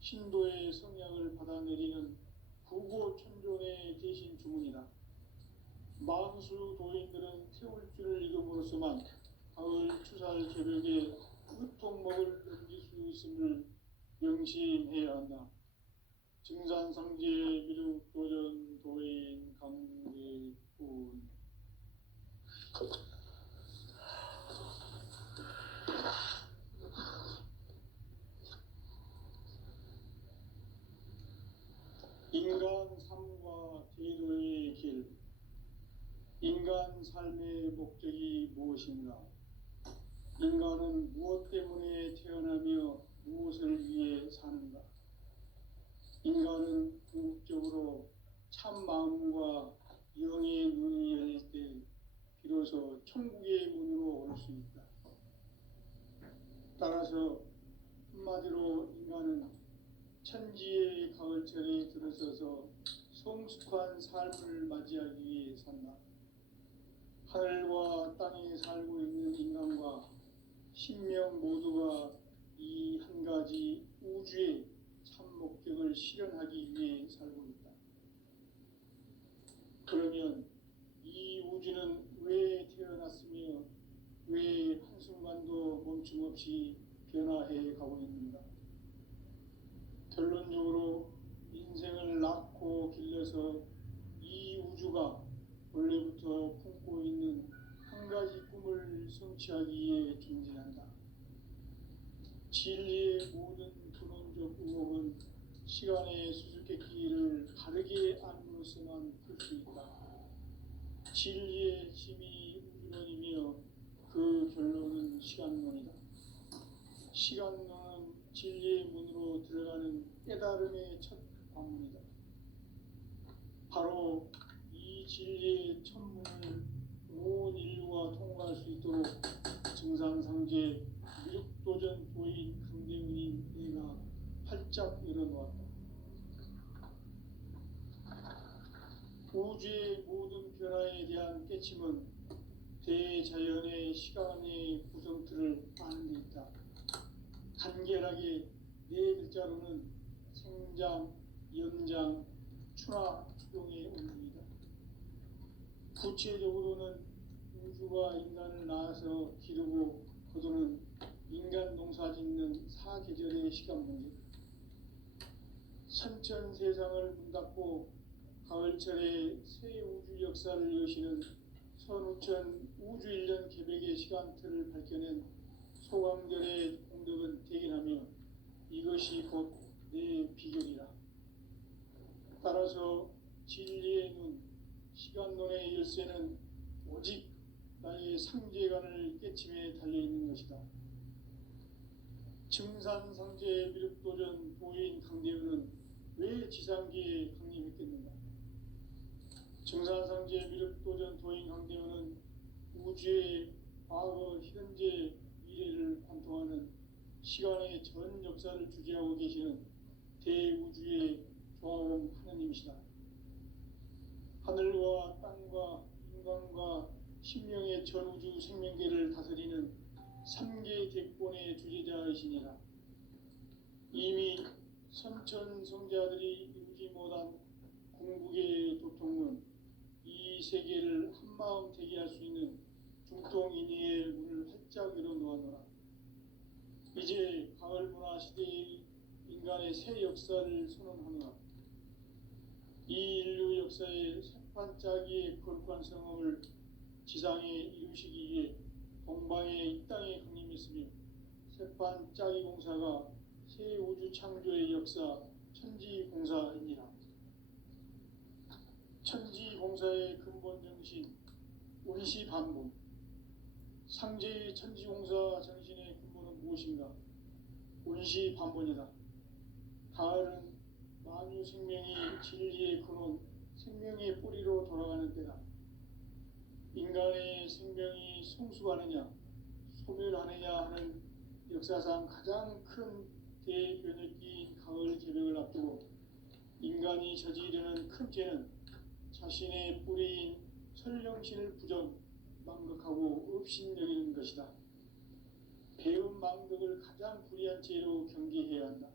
신도의 성향을 받아내리는 구고천존에 계신 주문이다. 만수 도인들은 태울 줄을 익음으로써만 가을 추살 개벽에 으통먹을 넘길 수 있음을 명심해야 한다. 증산상제 미륵 도전 도인 강대군. 인간 삶과 제도의 길. 인간 삶의 목적이 무엇인가? 인간은 무엇 때문에 태어나며 무엇을 위해 사는가? 인간은 궁극적으로 참 마음과 영의 눈이 열릴 때 비로소 천국의 문으로 올 수 있다. 따라서 한마디로 인간은 천지의 가을철에 들어서서 성숙한 삶을 맞이하기 위해 산다. 하늘과 땅에 살고 있는 인간과 신명 모두가 이 한 가지 우주의 참 목적을 실현하기 위해 살고 있다. 그러면 이 우주는 왜 태어났으며 왜 한순간도 멈춤없이 변화해 가고 있는가? 결론적으로 인생을 낳고 길러서 이 우주가 원래부터 품고 있는 한 가지 꿈을 성취하기 위해 존재한다. 진리의 모든 근원적 의혹은 시간의 수수께끼를 바르게 안으로서만 풀 수 있다. 진리의 힘이 우주론이며 그 결론은 시간론이다. 시간론은 진리의 문으로 들어가는 깨달음의 첫 관문이다. 바로 이 진리의 첫 문을 온 인류가 통과할 수 있도록 증산상제 미륵도전 도인 강대훈인 내가 활짝 열어놓았다. 우주의 모든 변화에 대한 깨침은 대자연의 시간의 구성틀을 아는 데 있다. 간결하게 네 글자로는 생장, 연장, 추나 추동의 원리이다. 구체적으로는 우주가 인간을 낳아서 기르고 거두는 인간 농사 짓는 사계절의 시간 문제. 선천 세상을 문 닫고 가을철에 새 우주 역사를 여시는 선우천 우주 1년 개백의 시간틀을 밝혀낸 소강절의 공덕은 대견하며 이것이 곧 내 비결이라. 따라서 진리의 눈, 시간론의 열쇠는 오직 나의 상제관을 깨침에 달려있는 것이다. 증산상제 미륵도전 도인 강대훈은 왜 지상계에 강림했겠는가? 증산상제 미륵도전 도인 강대훈은 우주의 과거, 현재, 미래를 관통하는 시간의 전 역사를 주재하고 계시는 대우주의 조화원 하느님이시다. 하늘과 땅과 인간과 신명의 전우주 생명계를 다스리는 3계 대권의 주제자이시니라. 이미 선천성자들이 이루지 못한 궁극의 도통은 이 세계를 한마음 되게 할 수 있는 중통인의의 문을 활짝 열어놓아노라. 이제 가을 문화 시대의 인간의 새 역사를 선언하노라. 이 인류 역사의 새판짜기의 거룩한 성험을 지상에 이루시기 위해 동방에 이 땅에 강림했으며 새판짜기 공사가 새 우주 창조의 역사 천지공사입니다. 천지공사의 근본 정신 운시반복. 상제의 천지공사 정신의 근본은 무엇인가? 운시반복이다. 가을은 만유 생명이 진리의 근원, 생명의 뿌리로 돌아가는 때다. 인간의 생명이 성숙하느냐, 소멸하느냐 하는 역사상 가장 큰 대변혁기인 가을 개벽을 앞두고 인간이 저지르는 큰 죄는 자신의 뿌리인 설령신을 부정, 망극하고 업신여기는 것이다. 배음 망덕을 가장 불의한 죄로 경계해야 한다.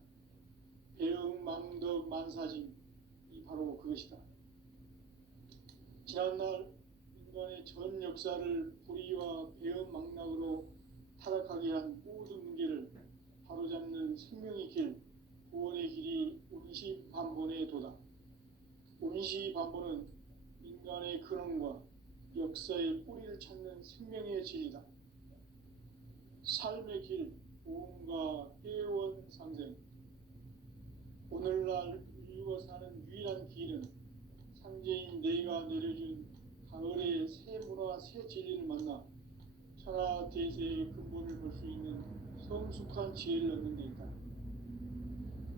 배음 망덕 만사진, 바로 그것이다. 지난날 인간의 전 역사를 불의와 배은망락으로 타락하게 한 모든 문제를 바로잡는 생명의 길, 구원의 길이 운시반본의 도다. 운시반본은 인간의 근원과 역사의 뿌리를 찾는 생명의 진리다. 삶의 길, 보험과 회원 상생. 오늘날 인류가 사는 유일한 길은 상제인 내가 내려준 가을의 새 문화, 새 진리를 만나 천하 대세의 근본을 볼 수 있는 성숙한 지혜를 얻는 데 있다.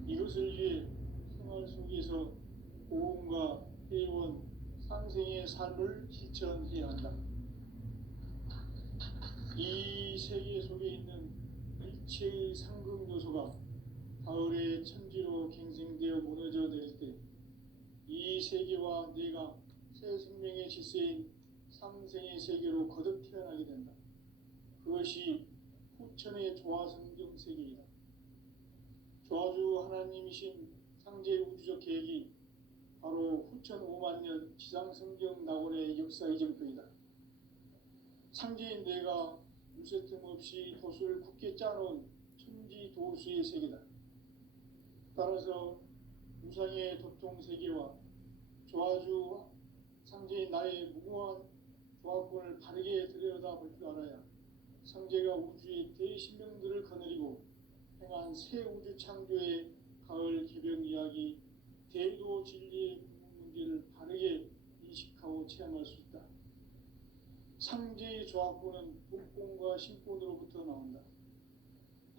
이것을 위해 생활 속에서 보험과 회원, 상생의 삶을 실천해야 한다. 이 세계 속에 있는 일체의 상극 요소가 가을의 천지로 갱생되어 무너져 내릴 때 이 세계와 내가 새 생명의 질서인 상생의 세계로 거듭 태어나게 된다. 그것이 후천의 조화성경 세계이다. 조화주 하나님이신 상제 우주적 계획이 바로 후천 5만 년 지상성경 낙원의 역사 이정표이다. 상제인 내가 무쇠 틈 없이 도수를 굳게 짜놓은 천지 도수의 세계다. 따라서 우상의 도통 세계와 조화주 상제인 나의 무궁한 조화권을 바르게 들여다볼 줄 알아야 상제가 우주의 대신명들을 거느리고 행한 새 우주 창조의 가을 개벽 이야기, 대도 진리의 궁극 문제를 바르게 인식하고 체험할 수 있다. 상제의 조화권은 독권과 신권으로부터 나온다.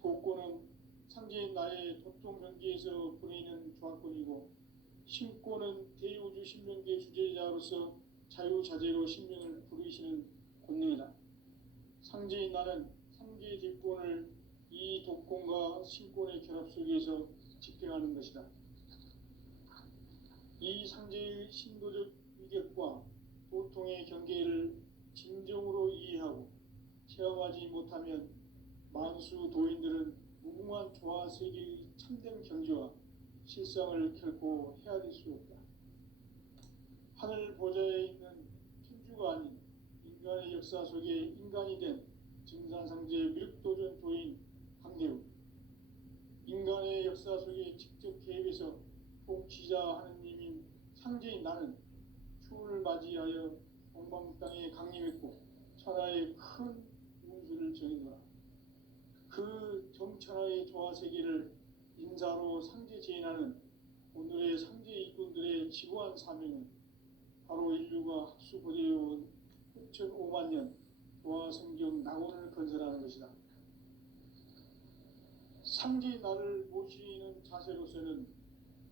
독권은 상제인 나의 도통 경계에서 보내는 조화권이고, 신권은 대우주 신명계 주제자로서 자유자재로 신명을 부르시는 권능이다. 상제인 나는 상제의 뒷권을 이 독권과 신권의 결합 속에서 집행하는 것이다. 이 상제의 신도적 위격과 도통의 경계를 진정으로 이해하고 체험하지 못하면 만수 도인들은 무궁한 조화 세계의 참된 경지와 실상을 결코 헤아릴 수 없다. 하늘 보좌에 있는 천주가 아닌 인간의 역사 속에 인간이 된 증산상제의 미륵도전 도인 강대우, 인간의 역사 속에 직접 개입해서 통치자 하느님인 상제인 나는 추운을 맞이하여 동방 땅에 강림했고 천하의 큰 운수를 정의노라. 그 정천하의 조화세계를 인사로 상제 제인하는 오늘의 상제 일꾼들의 지고한 사명은 바로 인류가 합수보내어온 6,5만 년 조화성경 낙원을 건설하는 것이다. 상제 나를 모시는 자세로서는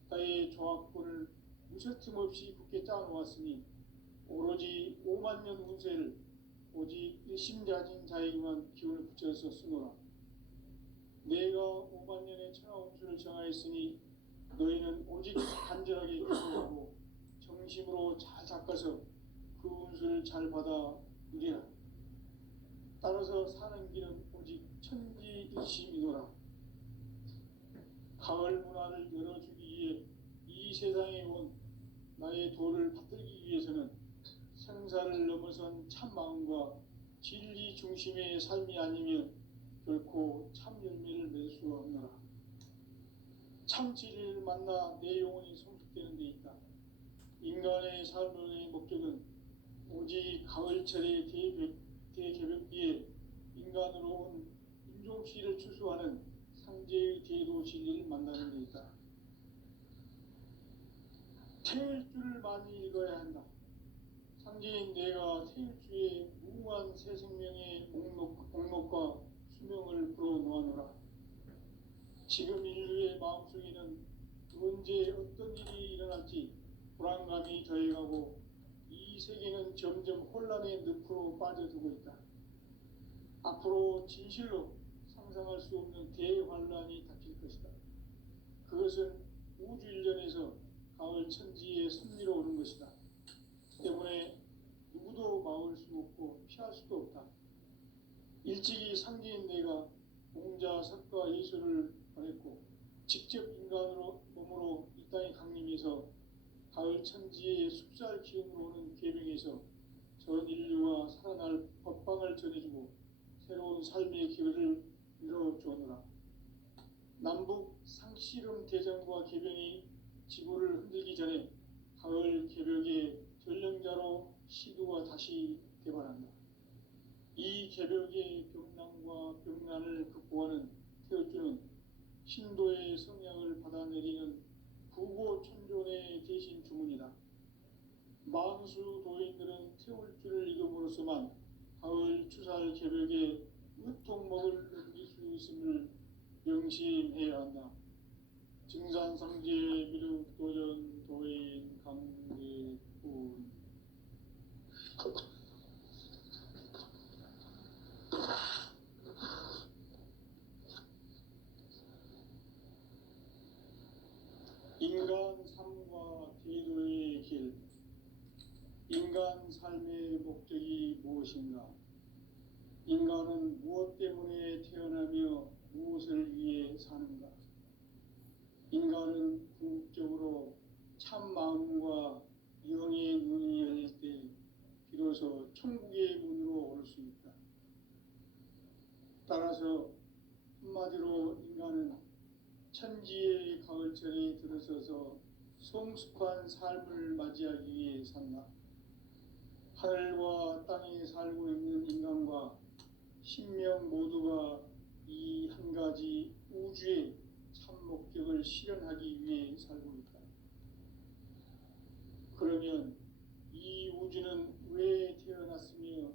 나의 조화권을 무쇠틈 없이 굳게 짜놓았으니 오로지 5만 년 운세를 오직 일심자진 자에게만 기운을 붙여서 쓰노라. 내가 5만 년의 천하 운수를 정하였으니 너희는 오직 간절하게 기도하고 정심으로 잘 닦아서 그 운수를 잘 받아 누리라. 따라서 사는 길은 오직 천지일심이노라. 가을 문화를 열어주기 위해 이 세상에 온 나의 도를 받들기 위해서는 생사를 넘어선 참 마음과 진리 중심의 삶이 아니면 결코 참 열매를 맺을 수가 없노라. 참 진리를 만나 내 영혼이 성숙되는 데 있다. 인간의 삶의 목적은 오직 가을철의 대개벽기에 인간으로 온 인종시를 추수하는 상제의 대도 진리를 만나는 데 있다. 태일 줄을 많이 읽어야 한다. 상제인 내가 태일주의 무궁한 새 생명의 목록과 수명을 불어놓아노라. 지금 인류의 마음속에는 언제 어떤 일이 일어날지 불안감이 더해가고 이 세계는 점점 혼란의 늪으로 빠져들고 있다. 앞으로 진실로 상상할 수 없는 대환란이 닥칠 것이다. 그것은 우주 일련에서 가을 천지의 섭리로 오는 것이다. 때문에 누구도 막을 수 없고 피할 수도 없다. 일찍이 상제인 내가 공자, 석가, 예수를 보냈고 직접 인간으로 몸으로 이 땅에 강림해서 가을 천지의 숲살 기운으로 오는 계명에서 전 인류가 살아날 법방을 전해주고 새로운 삶의 기회를 열어주었노라. 남북 상씨름 대전과 계병이 지구를 흔들기 전에 가을 개벽의 전령자로 시두가 다시 개발한다. 이 개벽의 병난과 병난을 극복하는 태어주는 신도의 성향을 받아내리는 구고천존의 대신 주문이다. 만수 도인들은 태울주를 이름으로서만 가을 추살 개벽에 으통먹을 넘길 수 있음을 명심해야 한다. 증산상제 미륵도전 도인 강대군 인간 삶과 제도의 길. 인간 삶의 목적이 무엇인가? 인간은 무엇 때문에 태어나며 무엇을 위해 사는가? 인간은 궁극적으로 참 마음과 영의 눈이 열릴 때 비로소 천국의 문으로 올 수 있다. 따라서 한마디로 인간은 천지의 가을철에 들어서서 성숙한 삶을 맞이하기 위해 산다. 하늘과 땅에 살고 있는 인간과 신명 모두가 이 한 가지 우주의 참 목적을 실현하기 위해 살고 있다. 그러면 이 우주는 왜 태어났으며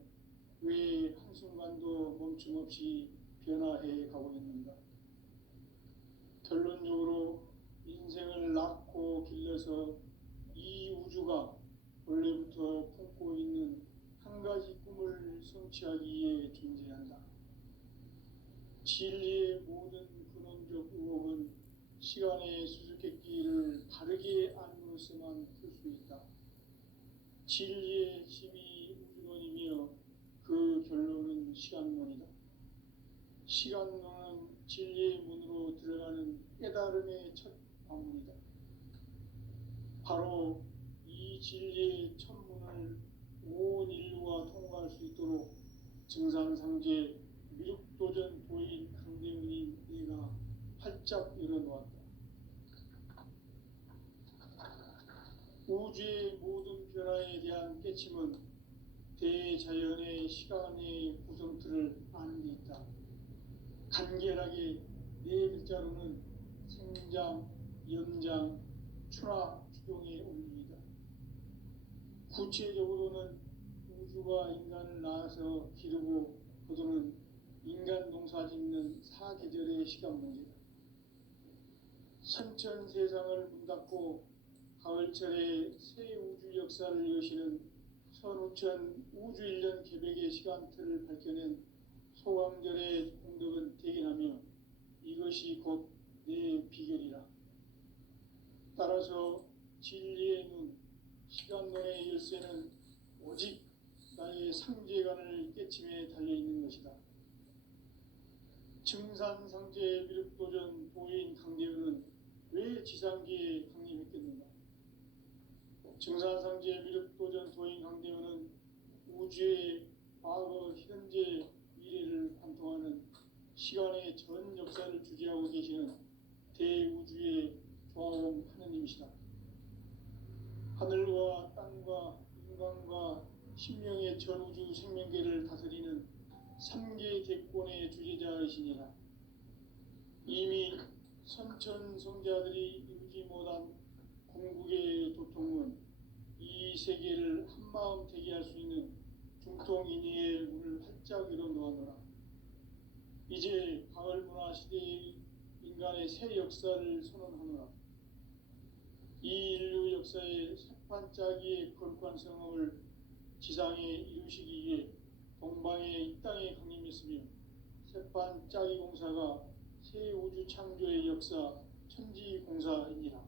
왜 한순간도 멈춤 없이 변화해 가고 있는가? 결론적으로 인생을 낳고 길러서 이 우주가 원래부터 품고 있는 한 가지 꿈을 성취하기 위해 존재한다. 진리의 모든 근원적 의혹은 시간의 수수께끼를 바르게 알므로서만 풀 수 있다. 진리의 핵심이 우주론이며 그 결론은 시간론이다. 시간론은 진리의 문으로 들어가는 깨달음의 첫 방문이다. 바로 이 진리의 첫 문을 온 인류가 통과할 수 있도록 증산상제 미륵도전 도인 강대문인 내가 활짝 열어놓았다. 우주의 모든 변화에 대한 깨침은 대자연의 시간의 구성틀을 아는 데 있다. 간결하게 네 글자로는 생장, 연장, 추나 추동의 원리이다. 구체적으로는 우주가 인간을 낳아서 기르고 거두는 인간 농사 짓는 사계절의 시간 문제다. 선천 세상을 문 닫고 가을철에 새 우주 역사를 여시는 선우천 우주 1년 개백의 시간틀을 밝혀낸 소강절의 공덕은 대견하며 이것이 곧 내 비결이라. 따라서 진리의 눈, 시간론의 열쇠는 오직 나의 상제관을 깨침에 달려있는 것이다. 증산상제 미륵도전 도인 강대우는 왜 지상기에 강림했겠는가? 증산상제 미륵도전 도인 강대우는 우주의 과거, 현재, 미래를 관통하는 시간의 전 역사를 주재하고 계시는 대우주의 조화원 하느님이시다. 하늘과 땅과 인간과 신명의 전우주 생명계를 다스리는 3개 대권의 주재자이시니라. 이미 선천성자들이 이루지 못한 궁극의 도통은 이 세계를 한마음 되게 할 수 있는 중통인의의 문을 활짝 열어놓았노라. 이제 가을 문화 시대의 인간의 새 역사를 선언하노라. 이 인류 역사의 새판짜기의 거룩한 성업을 지상에 이루시기 위해 동방의 이 땅에 강림했으며 새판짜기 공사가 새 우주 창조의 역사 천지공사이니라.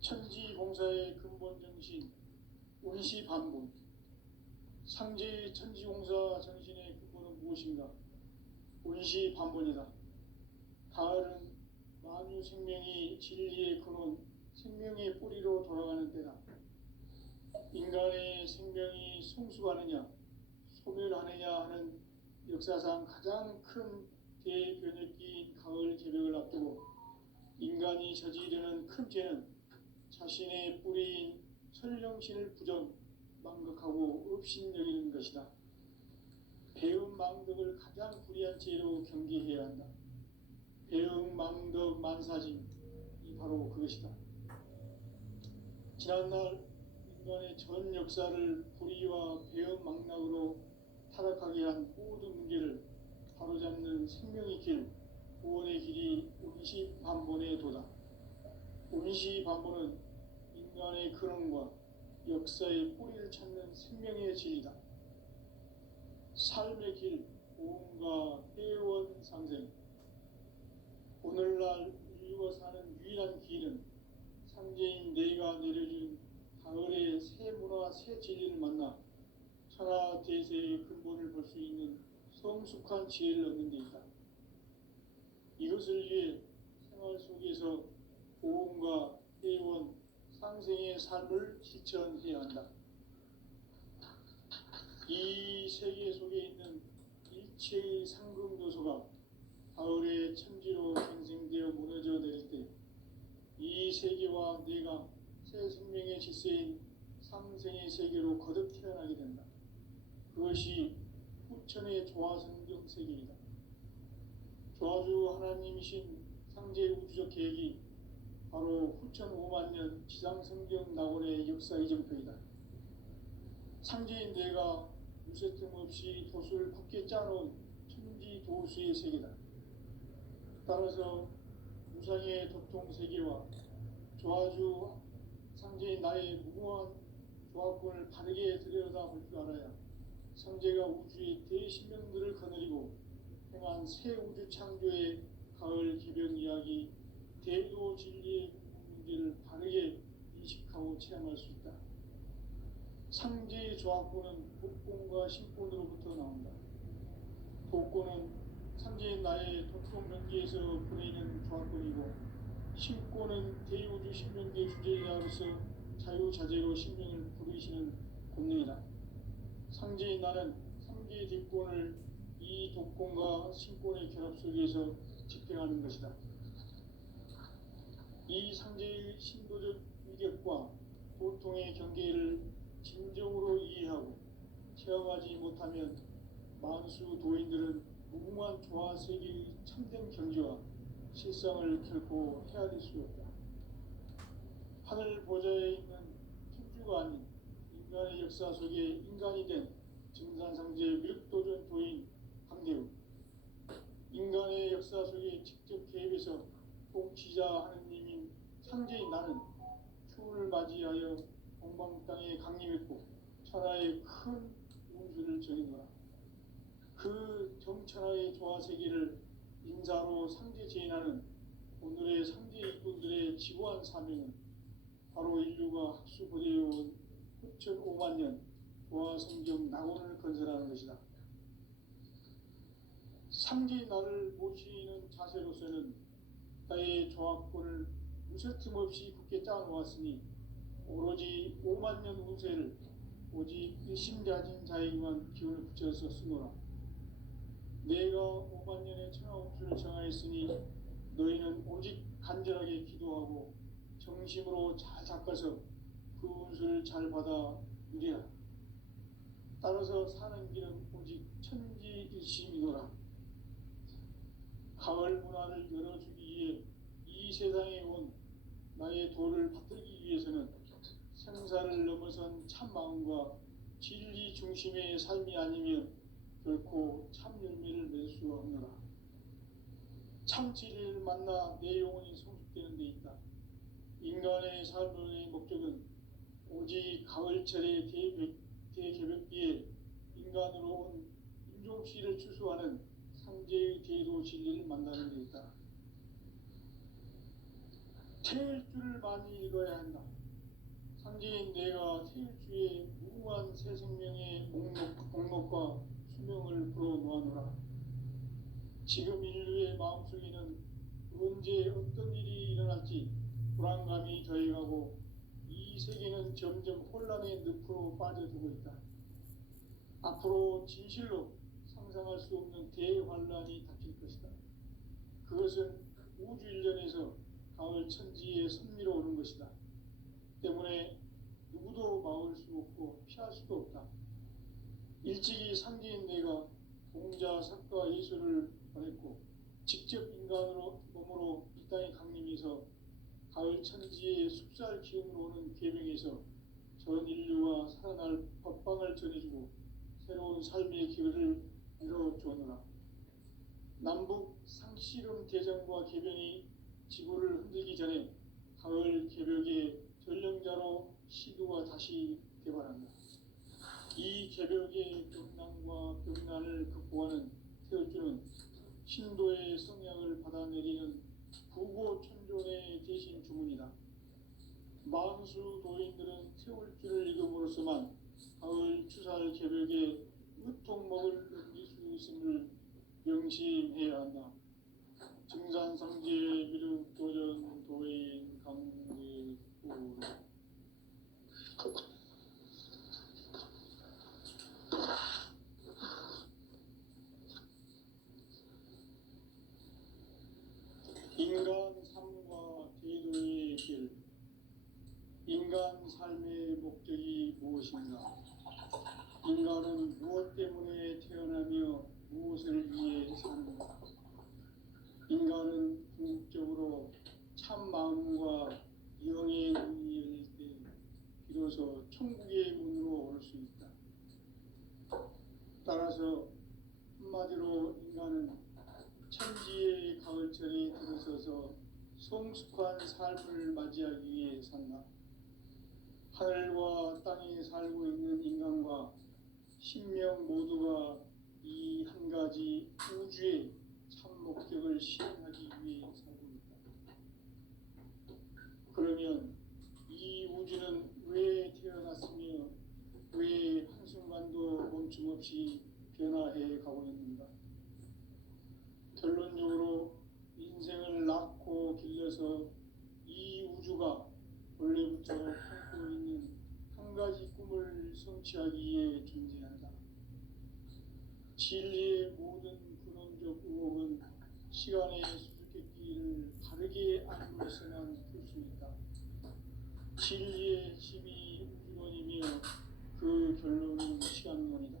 천지공사의 근본 정신 운시반본. 상제의 천지공사 정신의 근본은 무엇인가? 운시반본이다. 가을은 만유 생명이 진리의 근원 생명의 뿌리로 돌아가는 때다. 인간의 생명이 성숙하느냐 소멸하느냐 하는 역사상 가장 큰 대변혁기인 가을 개벽을 앞두고 인간이 저지르는 큰 죄는 자신의 뿌리인 설령신을 망각하고 업신여기는 것이다. 배은망덕을 가장 불의한 죄로 경계해야 한다. 배은망덕 만사징이 바로 그것이다. 지난날 인간의 전 역사를 불의와 배은망락으로 타락하게 한 모든 문제를 바로잡는 생명의 길, 구원의 길이 운시반본의 도다. 운시반본은 인간의 근원과 역사의 뿌리를 찾는 생명의 진리다. 삶의 길, 보험과 회원 상생. 오늘날 인류가 사는 유일한 길은 상제인 내가 내려준 가을의 새 문화, 새 진리를 만나 천하 대세의 근본을 볼 수 있는 성숙한 지혜를 얻는 데 있다. 이것을 위해 생활 속에서 보험과 회원, 상생의 삶을 실천해야 한다. 이 세계 속에 있는 일체의 상금 요소가 가을의 천지로 생생되어 무너져 내릴 때 이 세계와 내가 새 생명의 질서인 상생의 세계로 거듭 태어나게 된다. 그것이 후천의 조화성경 세계이다. 조화주 하나님이신 상제 우주적 계획이 바로 후천 5만 년 지상성경 낙원의 역사 이정표이다. 상제인 내가 무쇠 틈 없이 도수를 굳게 짜놓은 천지 도수의 세계다. 따라서 무상의 도통 세계와 조화주 상제인 나의 무모한 조화권을 바르게 들여다볼 줄 알아야 상제가 우주의 대신명들을 거느리고 행한 새 우주 창조의 가을 개벽 이야기 대도 진리의 문제를 바르게 인식하고 체험할 수 있다. 상제의 조화권은 복권과 신권으로부터 나온다. 복권은 상제인 나의 도통 명계에서 보내는 조화권이고 신권은 대우주 신명계 주제자로서 자유자재로 신명을 부르시는 권능이다. 상제인 나는 상계 뒷권을 이 독권과 신권의 결합 속에서 집행하는 것이다. 이 상제의 신도적 위격과 보통의 경계를 진정으로 이해하고 체험하지 못하면 만수 도인들은 무궁한 조화 세계의 참된 경지와 실상을 결코 헤아릴 수 없다. 하늘 보좌에 있는 천주가 아닌 인간의 역사 속에 인간이 된 증산상제 미륵도전 도인 강대우, 인간의 역사 속에 직접 개입해서 통치자 하느님인 상제인 나는 추운을 맞이하여 동방 땅에 강림했고 천하의 큰 운수를 정해노라. 그 정천하의 조화세계를 인사로 상제 제인하는 오늘의 상제 일꾼들의 지고한 사명은 바로 인류가 학수고대해온 후천 5만 년 조화성경 낙원을 건설하는 것이다. 상제의 나를 모시는 자세로서는 나의 조화권을 무쇠틈 없이 굳게 짜놓았으니 오로지 5만 년 운세를 오직 일심가진 자에게만 기운을 붙여서 쓰노라. 내가 5만 년의 천하 운수를 정하였으니 너희는 오직 간절하게 기도하고 정심으로 잘 닦아서 그 운수를 잘 받아 누리라. 따라서 사는 길은 오직 천지일심이노라. 가을 문화를 열어주기 위해 이 세상에 온 나의 도를 받들기 위해서는 생사를 넘어선 참마음과 진리 중심의 삶이 아니면 결코 참 열매를 맺을 수 없노라. 참 진리를 만나 내 영혼이 성숙되는 데 있다. 인간의 삶의 목적은 오직 가을철의 대개벽기에 인간으로 온 인종씨를 추수하는 상제의 대도 진리를 만나는 데 있다. 태일 줄을 많이 읽어야 한다. 상제인 내가 태일주의 무궁한 새 생명의 목록과 수명을 불어놓아노라. 지금 인류의 마음속에는 언제 어떤 일이 일어날지 불안감이 더해가고 이 세계는 점점 혼란의 늪으로 빠져들고 있다. 앞으로 진실로 상상할 수 없는 대환란이 닥칠 것이다. 그것은 우주 일련에서 가을 천지의 섭리로 오는 것이다. 때문에 누구도 막을 수 없고 피할 수도 없다. 일찍이 상제인 내가 공자, 석가, 예수를 보냈고 직접 인간으로 몸으로 이 땅에 강림해서 가을 천지의 숲살 기운으로 오는 계명에서 전 인류와 살아날 법방을 전해주고 새로운 삶의 기회를 열어주었노라. 남북 상씨름 대전과 개변이 지구를 흔들기 전에 가을 개벽의 전령자로 시도가 다시 개발한다. 이 개벽의 벽난과 벽난을 극복하는 태어주는 신도의 성향을 받아내리는 부고천존의 대신 주문이다. 만수 도인들은 태울주를 읽음으로써만 가을 추살 개벽에 으통먹을 넘길 수 있음을 명심해야 한다. 증산상제 미륵 도전 도인 강제구 인간 삶과 제도의 길. 인간 삶의 목적이 무엇인가? 인간은 무엇 때문에 태어나며 무엇을 위해 사는가? 인간은 궁극적으로 참 마음과 영의 문이 열릴 때 비로소 천국의 문으로 올 수 있다. 따라서 한마디로 인간은 천지의 가을철에 들어서서 성숙한 삶을 맞이하기 위해 산다. 하늘과 땅에 살고 있는 인간과 신명 모두가 이 한 가지 우주의 참 목적을 실현하기 위해 살고 있다. 그러면 이 우주는 왜 태어났으며 왜 한순간도 멈춤 없이 변화해 가고 있는가? 결론적으로 인생을 낳고 길러서 이 우주가 원래부터 품고 있는 한 가지 꿈을 성취하기 위해 존재한다. 진리의 모든 근원적 의혹은 시간의 수수께끼를 바르게 알고서만 풀 수 있다. 진리의 힘이 우주론이며 그 결론은 시간론이다.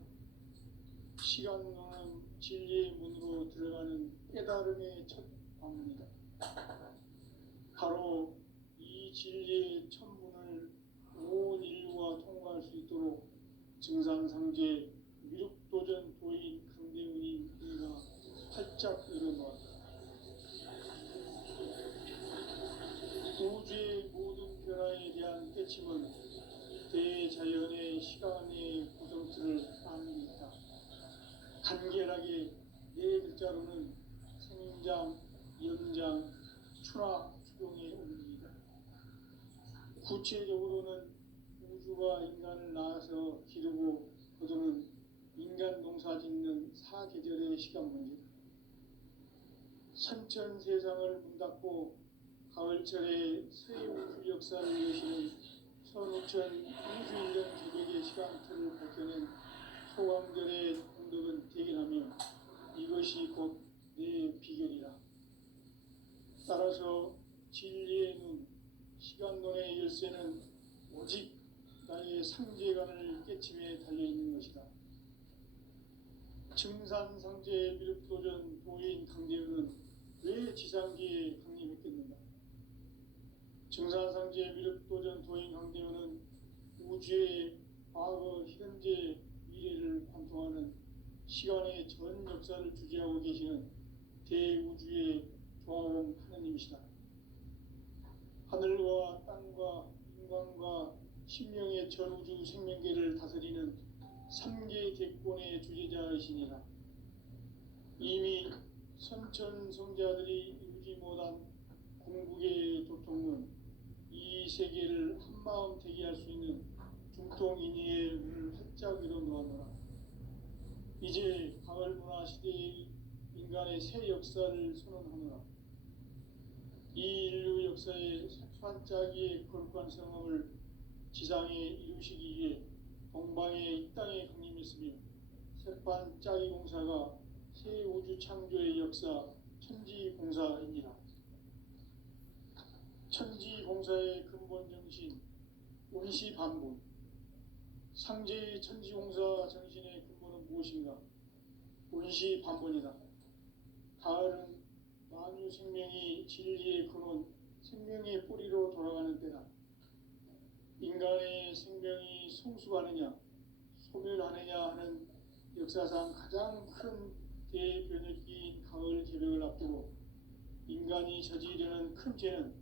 시간론은 진리의 문으로 들어가는 깨달음의 첫 방문이다. 바로 이 진리의 천문을 온 인류가 통과할 수 있도록 증산상제 미륵도전 도인 강대훈이 그가 활짝 열어놓았다. 우주의 모든 변화에 대한 깨침은 대자연의 시간의 구정틀을 아는 데 있다. 간결하게 네 글자로는 생장, 연장, 추락, 추동의 원리이다. 구체적으로는 우주가 인간을 낳아서 기르고 거두는 인간 농사 짓는 사계절의 시간 문제다. 선천 세상을 문닫고 가을철에 새 우주 역사를 여시는 선우천 우주일년 개벽의 시간틀을 밝혀낸 소강절의 공덕은 대견하며 이것이 곧 내 비결이라. 따라서 진리의 눈, 시간론의 열쇠는 오직 나의 상제관을 깨침에 달려있는 것이다. 증산상제 미륵도전 도인 강대훈은 왜 지상기에 강림했겠는가? 증산상제 미륵도전 도인 강대훈은 우주의 과거, 현재, 미래를 관통하는 시간의 전 역사를 주재하고 계시는 대우주의 조화원 하느님이시다. 하늘과 땅과 인간과 신명의 전우주 생명계를 다스리는 삼계 객권의 주제자이시니라. 이미 선천성자들이 이루지 못한 궁극의 도통은 이 세계를 한마음 되게 할 수 있는 중통인의의 문을 활짝 열어놓았노라. 이제 가을 문화 시대의 인간의 새 역사를 선언하노라. 이 인류 역사의 색판짜기의 거룩한 성함을 지상에 이루시기 위해 동방의 이 땅에 강림했으며 색판짜기 공사가 새 우주 창조의 역사 천지공사입니다. 천지공사의 근본 정신 원시반본. 상제의 천지공사 정신의 근본은 무엇인가? 원시반본이다. 가을은 만유 생명이 진리의 근원, 생명의 뿌리로 돌아가는 때다. 인간의 생명이 성숙하느냐, 소멸하느냐 하는 역사상 가장 큰 대변혁기인 가을 개벽을 앞두고 인간이 저지르는 큰 죄는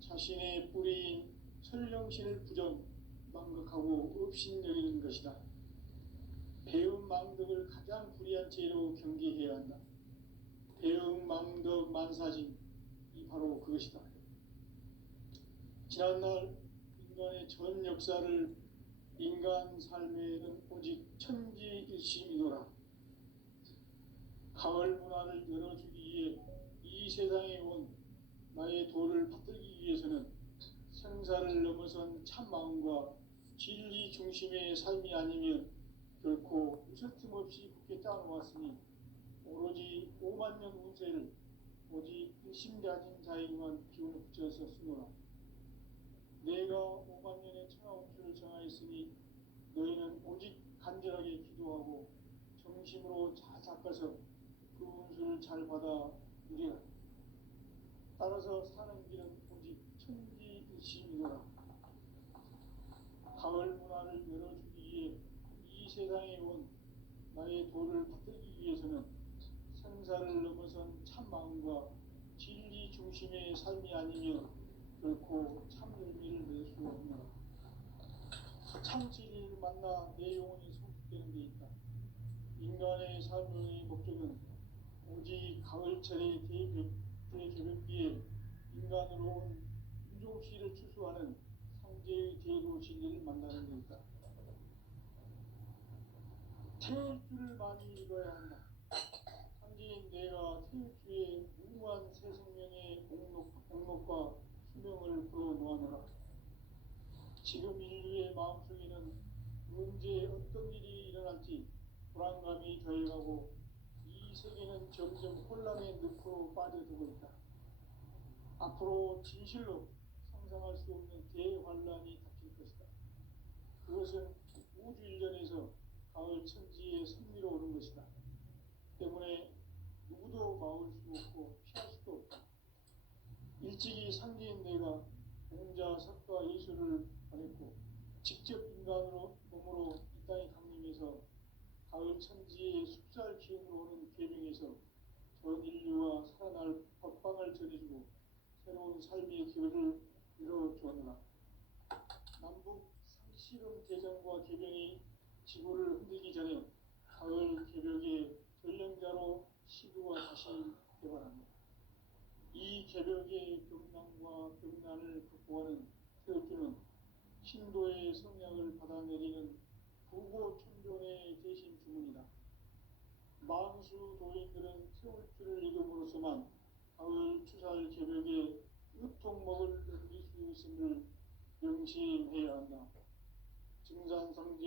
자신의 뿌리인 설령신을 부정, 망각하고 업신여기는 것이다. 배음 망덕을 가장 불의한 죄로 경계해야 한다. 배음 망덕 만사진이 바로 그것이다. 지난날 인간의 전 역사를 인간 삶에는 오직 천지일심이노라. 가을 문화를 열어주기 위해 이 세상에 온 나의 도를 받들기 위해서는 생사를 넘어선 참마음과 진리 중심의 삶이 아니면 결코 무서틈 없이 굳게 따놓았으니 오로지 5만 년 운세를 오직 일심가진 자에게만 기운을 붙여서 쓰노라. 내가 5만 년의 천하운수를 정하였으니 너희는 오직 간절하게 기도하고 정심으로 잘 닦아서 그 운수를 잘 받아 누리라. 따라서 사는 길은 오직 천지일심이노라. 가을 문화를 열어주기 위해 이 세상에 온 나의 도를 받들기 위해서는 생사를 넘어선 참마음과 진리 중심의 삶이 아니면 결코 참 열매를 낼 수 없노라. 참 진리를 만나 내 영혼이 성숙되는 데 있다. 인간의 삶의 목적은 오직 가을철의 대개벽기에 인간으로 온 인종시를 추수하는 상제의 제도 진리를 만나는 데 있다. 태일주를 많이 읽어야 한다. 상제인 내가 태일주의 무궁한 새 생명의 목록과 수명을 불어놓아노라. 지금 인류의 마음속에는 언제 어떤 일이 일어날지 불안감이 더해가고 이 세계는 점점 혼란의 늪으로 빠져들고 있다. 앞으로 진실로 상상할 수 없는 대환란이 닥칠 것이다. 그것은 우주 일련에서 가을 천지의 섭리로 오는 것이다. 때문에 누구도 막을 수 없고 피할 수도 없다. 일찍이 상제인 내가 공자, 석가, 예수를 보냈고 직접 인간으로 몸으로 이 땅에 강림해서 가을 천지의 숲살 기운으로 오는 계명에서 전 인류와 살아날 법방을 전해주고 새로운 삶의 길을 열어주었노라. 남북 상실험 개정과 개병이 지구를 흔들기 전에 가을 개벽의 전령자로 시구가 다시 개발합니다. 이 개벽의 병난과 병난을 극복하는 태엽주는 신도의 성약을 받아내리는 부고천존의 대신 주문이다. 만수 도인들은 태울주를 읽음으로써만 가을 추살 개벽의 의통목을 넘길 수 있음을 명심해야 한다. 증산상제